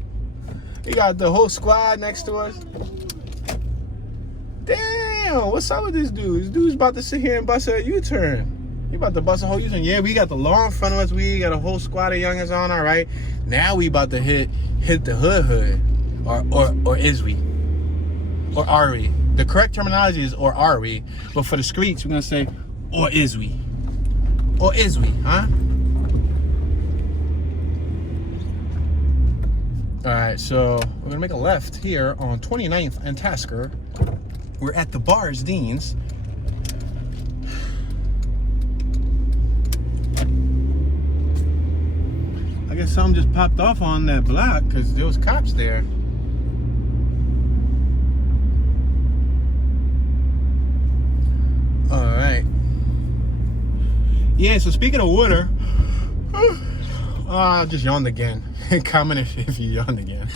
We got the whole squad next to us. Damn, what's up with this dude? This dude's about to sit here and bust a U-turn. He about to bust a whole U-turn. Yeah, we got the law in front of us. We got a whole squad of youngins on, all right. Now we about to hit the hood. Or is we? Or are we? The correct terminology is or are we, but for the streets we're gonna say or is we? Or is we, huh? Alright, so we're gonna make a left here on 29th and Tasker. We're at the Bars Dean's. I guess something just popped off on that block because there was cops there. All right. Yeah, so speaking of water, I just yawned again. Comment if you yawned again.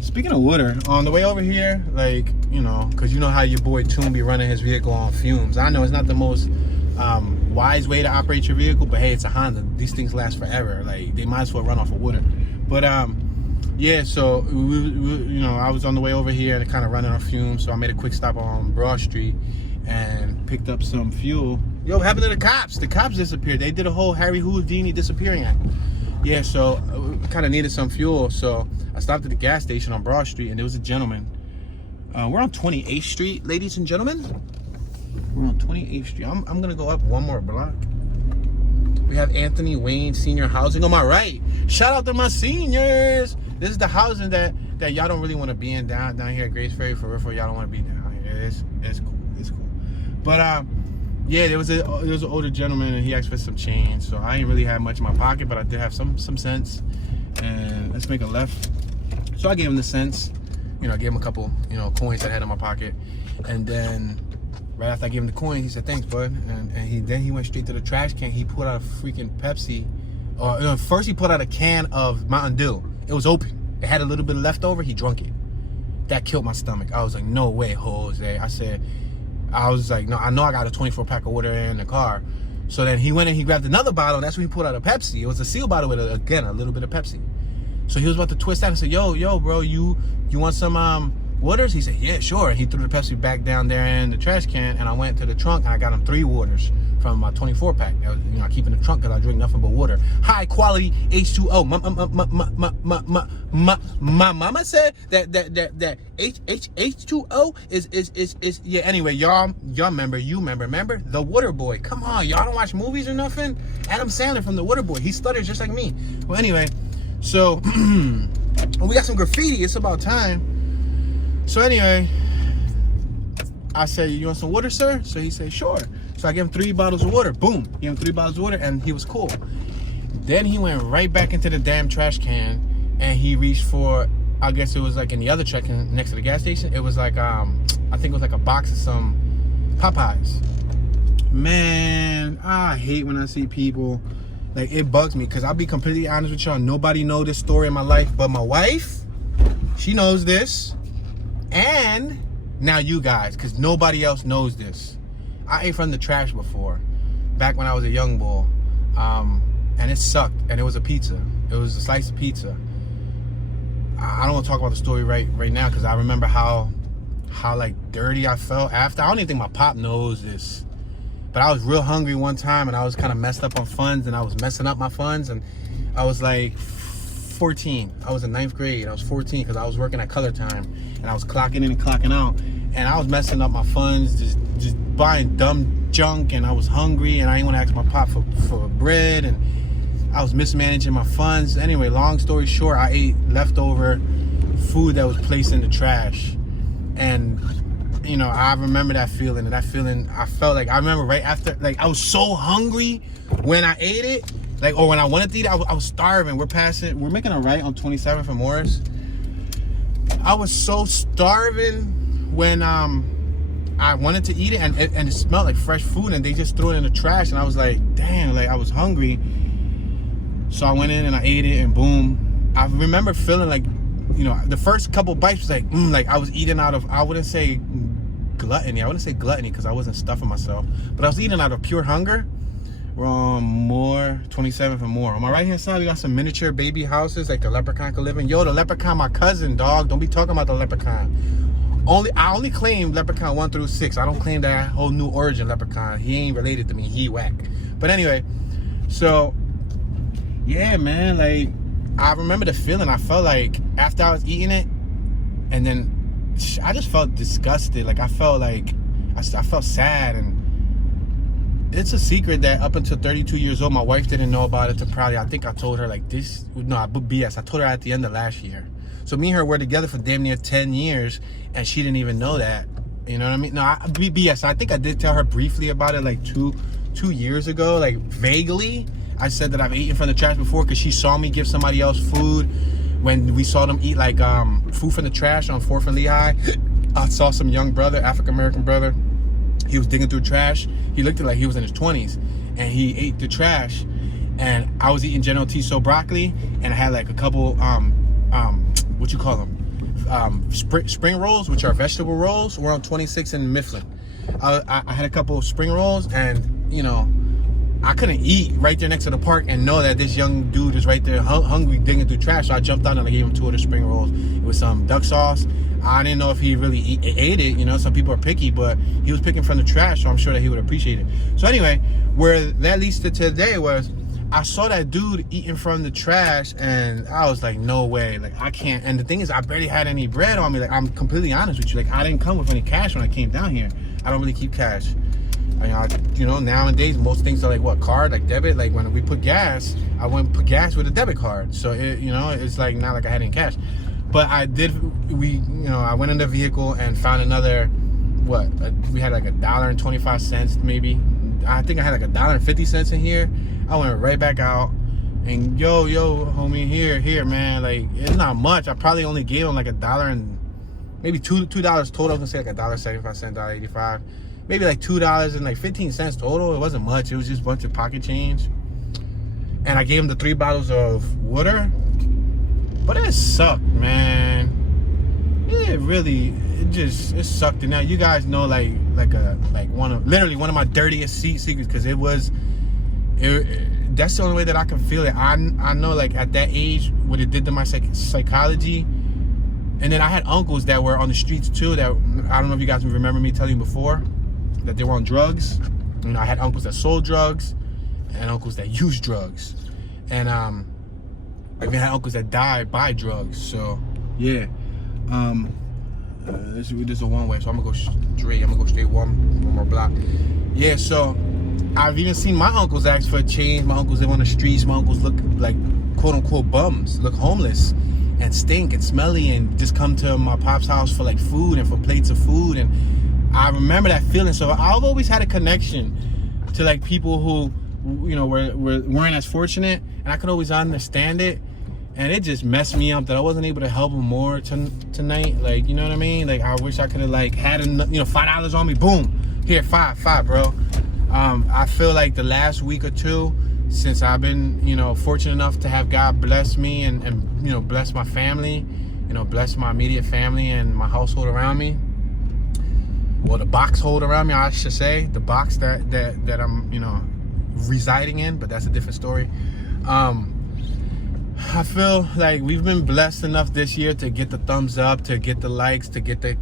Speaking of water, on the way over here, like, you know, because you know how your boy Toon be running his vehicle on fumes. I know it's not the most wise way to operate your vehicle, but hey, it's a Honda. These things last forever. Like, they might as well run off of water. But yeah, so you know, I was on the way over here and kind of running on fumes, so I made a quick stop on Broad Street and picked up some fuel. Yo, what happened to the cops? The cops disappeared. They did a whole Harry Houdini disappearing act. Yeah, so I kind of needed some fuel, so I stopped at the gas station on Broad Street, and there was a gentleman. We're on 28th Street, ladies and gentlemen. We're on 28th Street. I'm gonna go up one more block. We have Anthony Wayne Senior Housing on my right. Shout out to my seniors. This is the housing that y'all don't really want to be in down here at Grays Ferry. For real, y'all don't want to be down here. It's cool. It's cool. But yeah, there was an older gentleman, and he asked for some change. So I ain't really have much in my pocket, but I did have some sense. And let's make a left. So I gave him the cents. You know, I gave him a couple, you know, coins that I had in my pocket. And then right after I gave him the coin, he said, "Thanks, bud." And then he went straight to the trash can. He pulled out a freaking Pepsi. First he pulled out a can of Mountain Dew. It was open. It had a little bit left over. He drunk it. That killed my stomach. I was like, "No way, Jose." I was like, "No, I know I got a 24-pack of water in the car." So then he went and he grabbed another bottle. That's when he pulled out a Pepsi. It was a seal bottle with, again, a little bit of Pepsi. So he was about to twist that and said, yo, bro, you want some waters? He said, "Yeah, sure." And he threw the Pepsi back down there in the trash can, and I went to the trunk and I got him 3 waters from my 24-pack. You know, I keep in the trunk because I drink nothing but water. High quality H2O. My mama said that H2O is yeah. Anyway, y'all remember the Water Boy. Come on, y'all don't watch movies or nothing? Adam Sandler from the Water Boy. He stutters just like me. Well, anyway, so we got some graffiti. It's about time. So anyway, I said, "You want some water, sir?" So he said, "Sure." So I gave him 3 bottles of water. Boom. Gave him 3 bottles of water, and he was cool. Then he went right back into the damn trash can, and he reached for, I guess it was like in the other trash can next to the gas station. It was like, I think it was like a box of some Popeyes. Man, I hate when I see people, like, it bugs me, because I'll be completely honest with y'all. Nobody know this story in my life but my wife. She knows this. And now you guys, because nobody else knows this. I ate from the trash before, back when I was a young boy, and it sucked. And it was a pizza. It was a slice of pizza. I don't want to talk about the story right now, because I remember how like dirty I felt after. I don't even think my pop knows this, but I was real hungry one time, and I was kind of messed up on funds, and I was messing up my funds, and I was like 14. I was in 9th grade. I was 14 because I was working at Color Time, and I was clocking in and clocking out, and I was messing up my funds, just buying dumb junk, and I was hungry, and I didn't want to ask my pop for bread, and I was mismanaging my funds. Anyway, long story short, I ate leftover food that was placed in the trash, and you know, I remember that feeling, and I felt like, I remember right after, like, I was so hungry when I ate it, like, or when I wanted to eat it, I was starving. We're making a right on 27th and Morris. I was so starving when I wanted to eat it, and it smelled like fresh food, and they just threw it in the trash, and I was like, damn, like, I was hungry. So I went in and I ate it, and boom. I remember feeling like, you know, the first couple bites was like I was eating out of, I wouldn't say gluttony because I wasn't stuffing myself, but I was eating out of pure hunger. We're on 27th and more. On my right hand side, we got some miniature baby houses like the leprechaun could live in. Yo, the leprechaun, my cousin, dog. Don't be talking about the leprechaun. I only claim leprechaun 1 through 6. I don't claim that whole new origin leprechaun. He ain't related to me. He whack. But anyway, so yeah, man, like, I remember the feeling. I felt like after I was eating it, and then I just felt disgusted. Like, I felt sad. And it's a secret that up until 32 years old, my wife didn't know about it till probably, I think I told her like this. No, BS. I told her at the end of last year. So me and her were together for damn near 10 years, and she didn't even know that. You know what I mean? No, BS. I think I did tell her briefly about it like two years ago, like vaguely. I said that I've eaten from the trash before because she saw me give somebody else food when we saw them eat like food from the trash on 4th and Lehigh. I saw some young brother, African-American brother. He was digging through trash. He looked like he was in his 20s, and he ate the trash. And I was eating General Tso broccoli, and I had like a couple what you call them, spring rolls, which are vegetable rolls. We're on 26 in Mifflin. I had a couple of spring rolls, and you know, I couldn't eat right there next to the park and know that this young dude is right there hungry digging through trash. So I jumped on and I gave him 2 of the spring rolls with some duck sauce. I didn't know if he really ate it. You know, some people are picky, but he was picking from the trash, so I'm sure that he would appreciate it. So anyway, where that leads to today was, I saw that dude eating from the trash, and I was like, no way, like, I can't. And the thing is, I barely had any bread on me. Like, I'm completely honest with you. Like, I didn't come with any cash when I came down here. I don't really keep cash. I you know, nowadays most things are like what, card, like debit. Like when we put gas, I went and put gas with a debit card. So you know, it's like not like I had any cash. But I went in the vehicle and found another, we had like $1.25 maybe. I think I had like $1.50 in here. I went right back out and yo, homie, here, man. Like, it's not much. I probably only gave him like $1 and maybe $2 total. I was gonna say like $1.75, $1.85. Maybe like $2 and like 15 cents total. It wasn't much. It was just a bunch of pocket change. And I gave him the 3 bottles of water. But it sucked, man. It sucked. And now you guys know one of my dirtiest secrets, because that's the only way that I can feel it. I know, like, at that age, what it did to my psychology. And then I had uncles that were on the streets too, that I don't know if you guys remember me telling you before, that they were on drugs. You know, I had uncles that sold drugs and uncles that used drugs. And I even had uncles that died by drugs. So yeah. This is a one way, so I'm gonna go straight one more block. Yeah, so I've even seen my uncles ask for a change. My uncles live on the streets. My uncles look like quote unquote bums, look homeless and stink and smelly, and just come to my pop's house for like food and for plates of food. And I remember that feeling. So I've always had a connection to like people who, you know, weren't as fortunate, and I could always understand it. And it just messed me up that I wasn't able to help them more tonight. Like, you know what I mean? Like, I wish I could have like had $5 on me. Boom, here, five, bro. I feel like the last week or two, since I've been, you know, fortunate enough to have God bless me and you know, bless my family, you know, bless my immediate family and my household around me. Well, the boxhold around me, I should say, the box that I'm, you know, residing in, but that's a different story. I feel like we've been blessed enough this year to get the thumbs up, to get the likes, to get the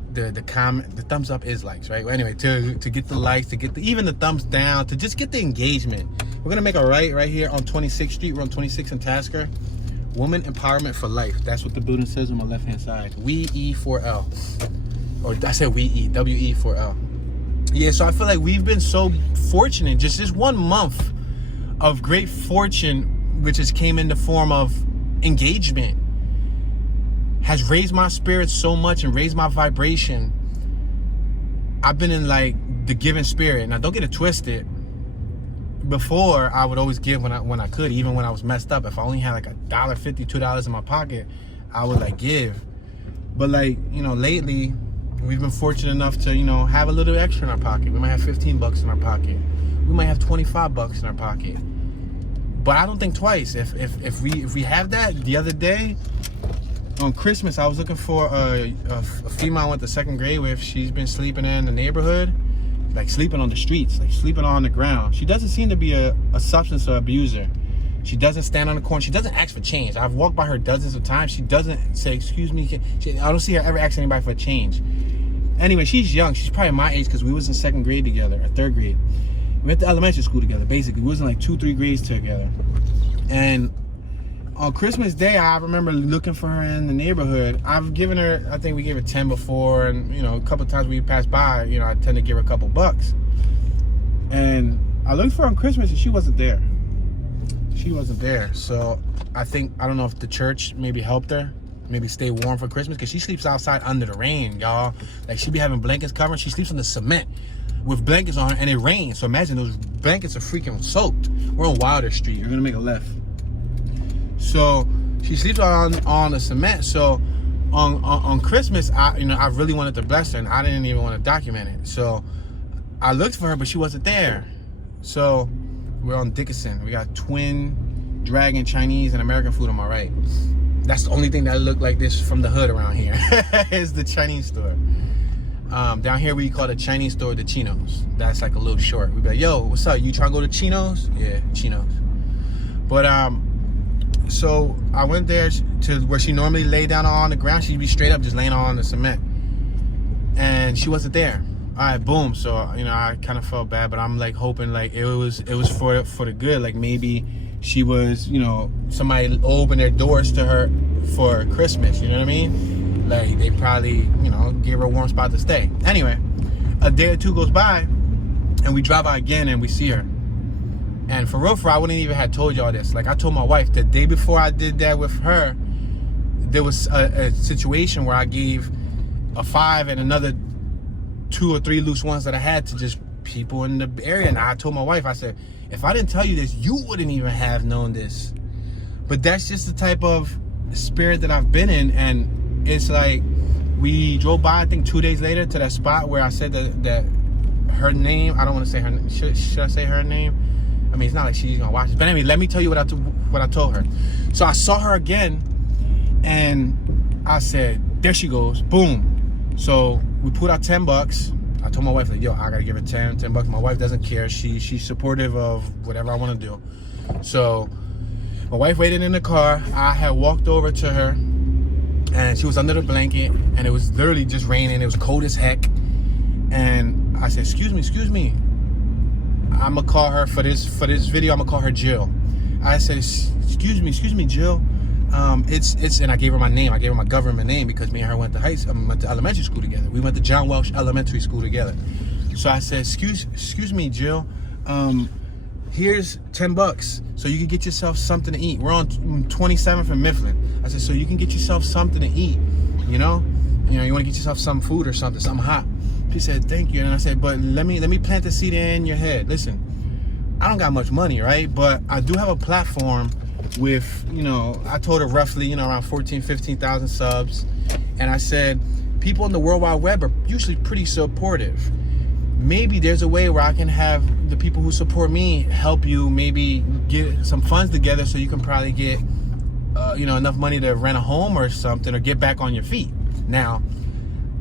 comment. The thumbs up is likes, right? Well, anyway, to get the likes, to get even the thumbs down, to just get the engagement. We're gonna make a right here on 26th Street. We're on 26th and Tasker. Woman Empowerment for Life. That's what the building says on my left-hand side. WE4L. Or I said WE, WE4L. Yeah, so I feel like we've been so fortunate. Just this 1 month of great fortune, which has came in the form of engagement, has raised my spirits so much and raised my vibration. I've been in like the giving spirit. Now, don't get it twisted. Before, I would always give when I could, even when I was messed up. If I only had like $1.50, $2 in my pocket, I would like give. But like, you know, lately we've been fortunate enough to, you know, have a little extra in our pocket. We might have 15 bucks in our pocket. We might have 25 bucks in our pocket. But I don't think twice. If we have that. The other day on Christmas, I was looking for a female I went to 2nd grade with. She's been sleeping in the neighborhood, like sleeping on the streets, like sleeping on the ground. She doesn't seem to be a substance abuser. She doesn't stand on the corner. She doesn't ask for change. I've walked by her dozens of times. She doesn't say, excuse me. I don't see her ever ask anybody for a change. Anyway, she's young. She's probably my age, because we was in 2nd grade together, or 3rd grade. We went to elementary school together, basically. We was in like 2-3 grades together. And on Christmas Day, I remember looking for her in the neighborhood. I've given her, I think we gave her 10 before, and you know, a couple of times we passed by, you know, I tend to give her a couple bucks. And I looked for her on Christmas and she wasn't there. She wasn't there. So I don't know if the church maybe helped her, maybe stay warm for Christmas, because she sleeps outside under the rain, y'all. Like, she be having blankets covering. She sleeps on the cement with blankets on, and it rains. So imagine those blankets are freaking soaked. We're on Wilder Street. You're gonna make a left. So she sleeps on the cement. So on Christmas, I really wanted to bless her, and I didn't even want to document it. So I looked for her, but she wasn't there. So we're on Dickinson. We got Twin Dragon Chinese and American food on my right. That's the only thing that looked like this from the hood around here is the Chinese store. Down here we call the Chinese store the Chinos. That's like a little short. We'd be like, yo, what's up? You trying to go to Chinos? Yeah, Chinos. But so I went there to where she normally lay down on the ground. She'd be straight up just laying on the cement, and she wasn't there. All right, boom. So, you know, I kind of felt bad, but I'm like hoping like it was for the good. Like maybe she was, you know, somebody opened their doors to her for Christmas. You know what I mean? Like they probably, you know, gave her a warm spot to stay. Anyway, a day or two goes by, And we drive by again and we see her. And for real, I wouldn't even have told y'all this. Like I told my wife, the day before I did that with her, there was a situation where I gave a 5 and another 2 or 3 loose ones that I had to just people in the area. And I told my wife, I said, if I didn't tell you this, you wouldn't even have known this. But that's just the type of spirit that I've been in. And it's like, we drove by, I think 2 days later, to that spot where I said that her name, I don't want to say her name. Should I say her name? I mean, it's not like she's gonna watch it. But anyway, let me tell you what I told her. So I saw her again, and I said, there she goes, boom. So we put out $10. I told my wife, like, yo, I gotta give her $10. My wife doesn't care. She's supportive of whatever I want to do. So my wife waited in the car. I had walked over to her, and she was under the blanket, and it was literally just raining. It was cold as heck. And I said, excuse me. I'm gonna call her for this video. I'm gonna call her Jill. I said, excuse me, Jill. It's and I gave her my name. I gave her my government name because me and her went to elementary school together. We went to John Welsh Elementary School together. So I said, excuse me, Jill. Here's $10 so you can get yourself something to eat. We're on 27th and Mifflin. I said, so you can get yourself something to eat. You know, you want to get yourself some food or something hot. She said, thank you. And I said, but let me plant the seed in your head. Listen, I don't got much money, right? But I do have a platform with, I told her roughly, around 15,000 subs. And I said, people in the World Wide Web are usually pretty supportive. Maybe there's a way where I can have the people who support me help you maybe get some funds together so you can probably get, enough money to rent a home or something or get back on your feet. Now,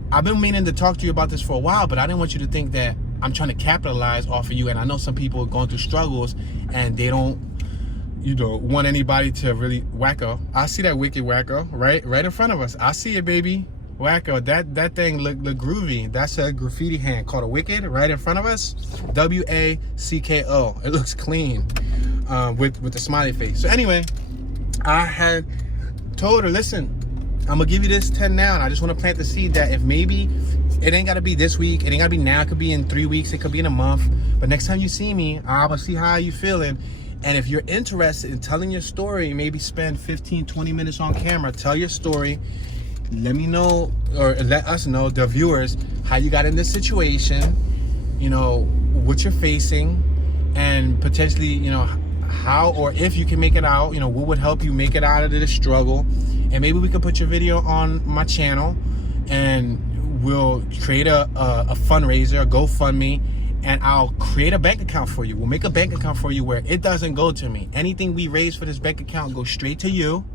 I've been meaning to talk to you about this for a while, but I didn't want you to think that I'm trying to capitalize off of you. And I know some people are going through struggles and they don't, want anybody to really wacko. I see that wicked wacko right in front of us. I see it, baby. Wacko. That thing look groovy. That's a graffiti hand called a wicked right in front of us. WACKO. It looks clean with the smiley face. So anyway, I had told her, listen, I'm gonna give you this 10 now, and I just want to plant the seed that if maybe it ain't gotta be this week, it ain't gotta be now, it could be in 3 weeks, it could be in a month, but next time you see me, I'm gonna see how you feeling. And if you're interested in telling your story, maybe spend 15-20 minutes on camera, tell your story, let me know, or let us know, the viewers, how you got in this situation, what you're facing, and potentially, how or if you can make it out, what would help you make it out of this struggle. And maybe we could put your video on my channel, and we'll create a fundraiser, a GoFundMe, and I'll create a bank account for you. We'll make a bank account for you where it doesn't go to me. Anything we raise for this bank account goes straight to you.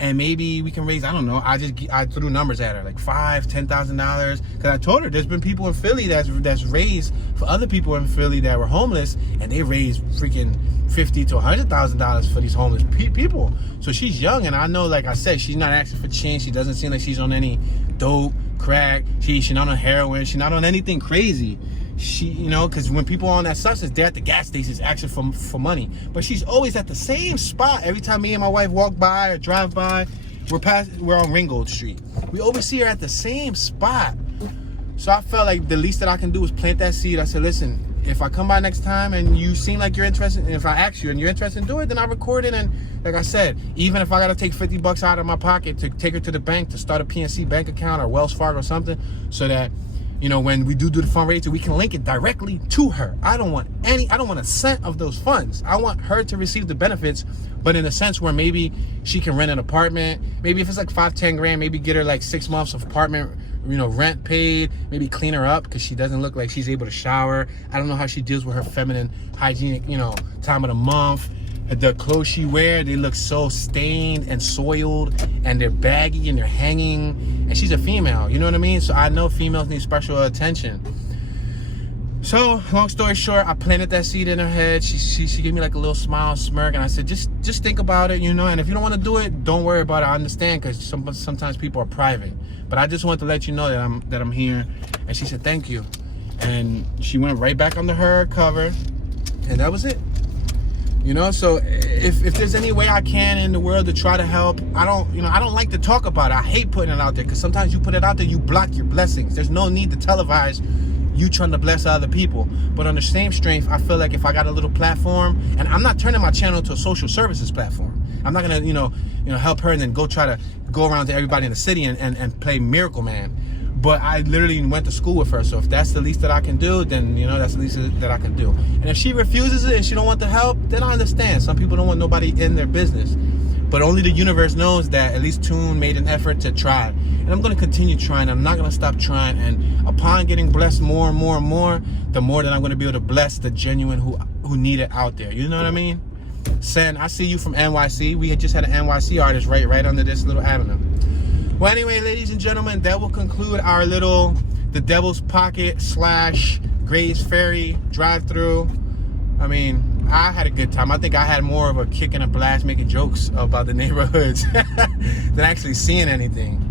And maybe we can raise, I don't know, I threw numbers at her, like $5,000, $10,000. Because I told her there's been people in Philly that's raised for other people in Philly that were homeless, and they raised freaking $50,000 to $100,000 for these homeless people. So she's young, and I know, like I said, she's not asking for change. She doesn't seem like she's on any dope, crack. She's not on heroin. She's not on anything crazy. She, because when people are on that substance, they're at the gas stations asking for money. But she's always at the same spot. Every time me and my wife walk by or drive by, we're on Ringgold Street. We always see her at the same spot. So I felt like the least that I can do is plant that seed. I said, listen, if I come by next time and you seem like you're interested, and if I ask you and you're interested in doing it, then I record it. And like I said, even if I got to take $50 out of my pocket to take her to the bank to start a PNC bank account or Wells Fargo or something, so that when we do the fundraiser, we can link it directly to her. I don't want a cent of those funds. I want her to receive the benefits, but in a sense where maybe she can rent an apartment. Maybe if it's like $5-10 grand, maybe get her like 6 months of apartment, rent paid, maybe clean her up because she doesn't look like she's able to shower. I don't know how she deals with her feminine hygienic, time of the month. The clothes she wears, they look so stained and soiled, and they're baggy and they're hanging, and she's a female, you know what I mean? So I know females need special attention. So long story short, I planted that seed in her head. She gave me like a little smile, smirk, and I said, just think about it, and if you don't want to do it, don't worry about it. I understand, because sometimes people are private, but I just wanted to let you know that I'm here. And she said thank you, and she went right back onto her cover, and that was it. So if there's any way I can in the world to try to help, I don't like to talk about it. I hate putting it out there, because sometimes you put it out there, you block your blessings. There's no need to televise you trying to bless other people. But on the same strength, I feel like if I got a little platform, and I'm not turning my channel to a social services platform. I'm not gonna, help her and then go try to go around to everybody in the city and play Miracle Man. But I literally went to school with her, so if that's the least that I can do, then that's the least that I can do. And if she refuses it and she don't want the help, then I understand. Some people don't want nobody in their business. But only the universe knows that at least Toon made an effort to try. And I'm going to continue trying. I'm not going to stop trying. And upon getting blessed more and more and more, the more that I'm going to be able to bless the genuine who need it out there. You know what I mean? Sen, I see you from NYC. We had just had an NYC artist right under this little avenue. Well, anyway, ladies and gentlemen, that will conclude our little The Devil's Pocket / Grays Ferry drive-through. I mean, I had a good time. I think I had more of a kick and a blast making jokes about the neighborhoods than actually seeing anything.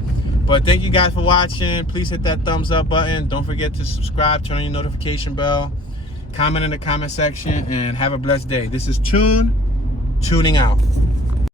But thank you guys for watching. Please hit that thumbs up button. Don't forget to subscribe, turn on your notification bell, comment in the comment section, and have a blessed day. This is Toon, tuning out.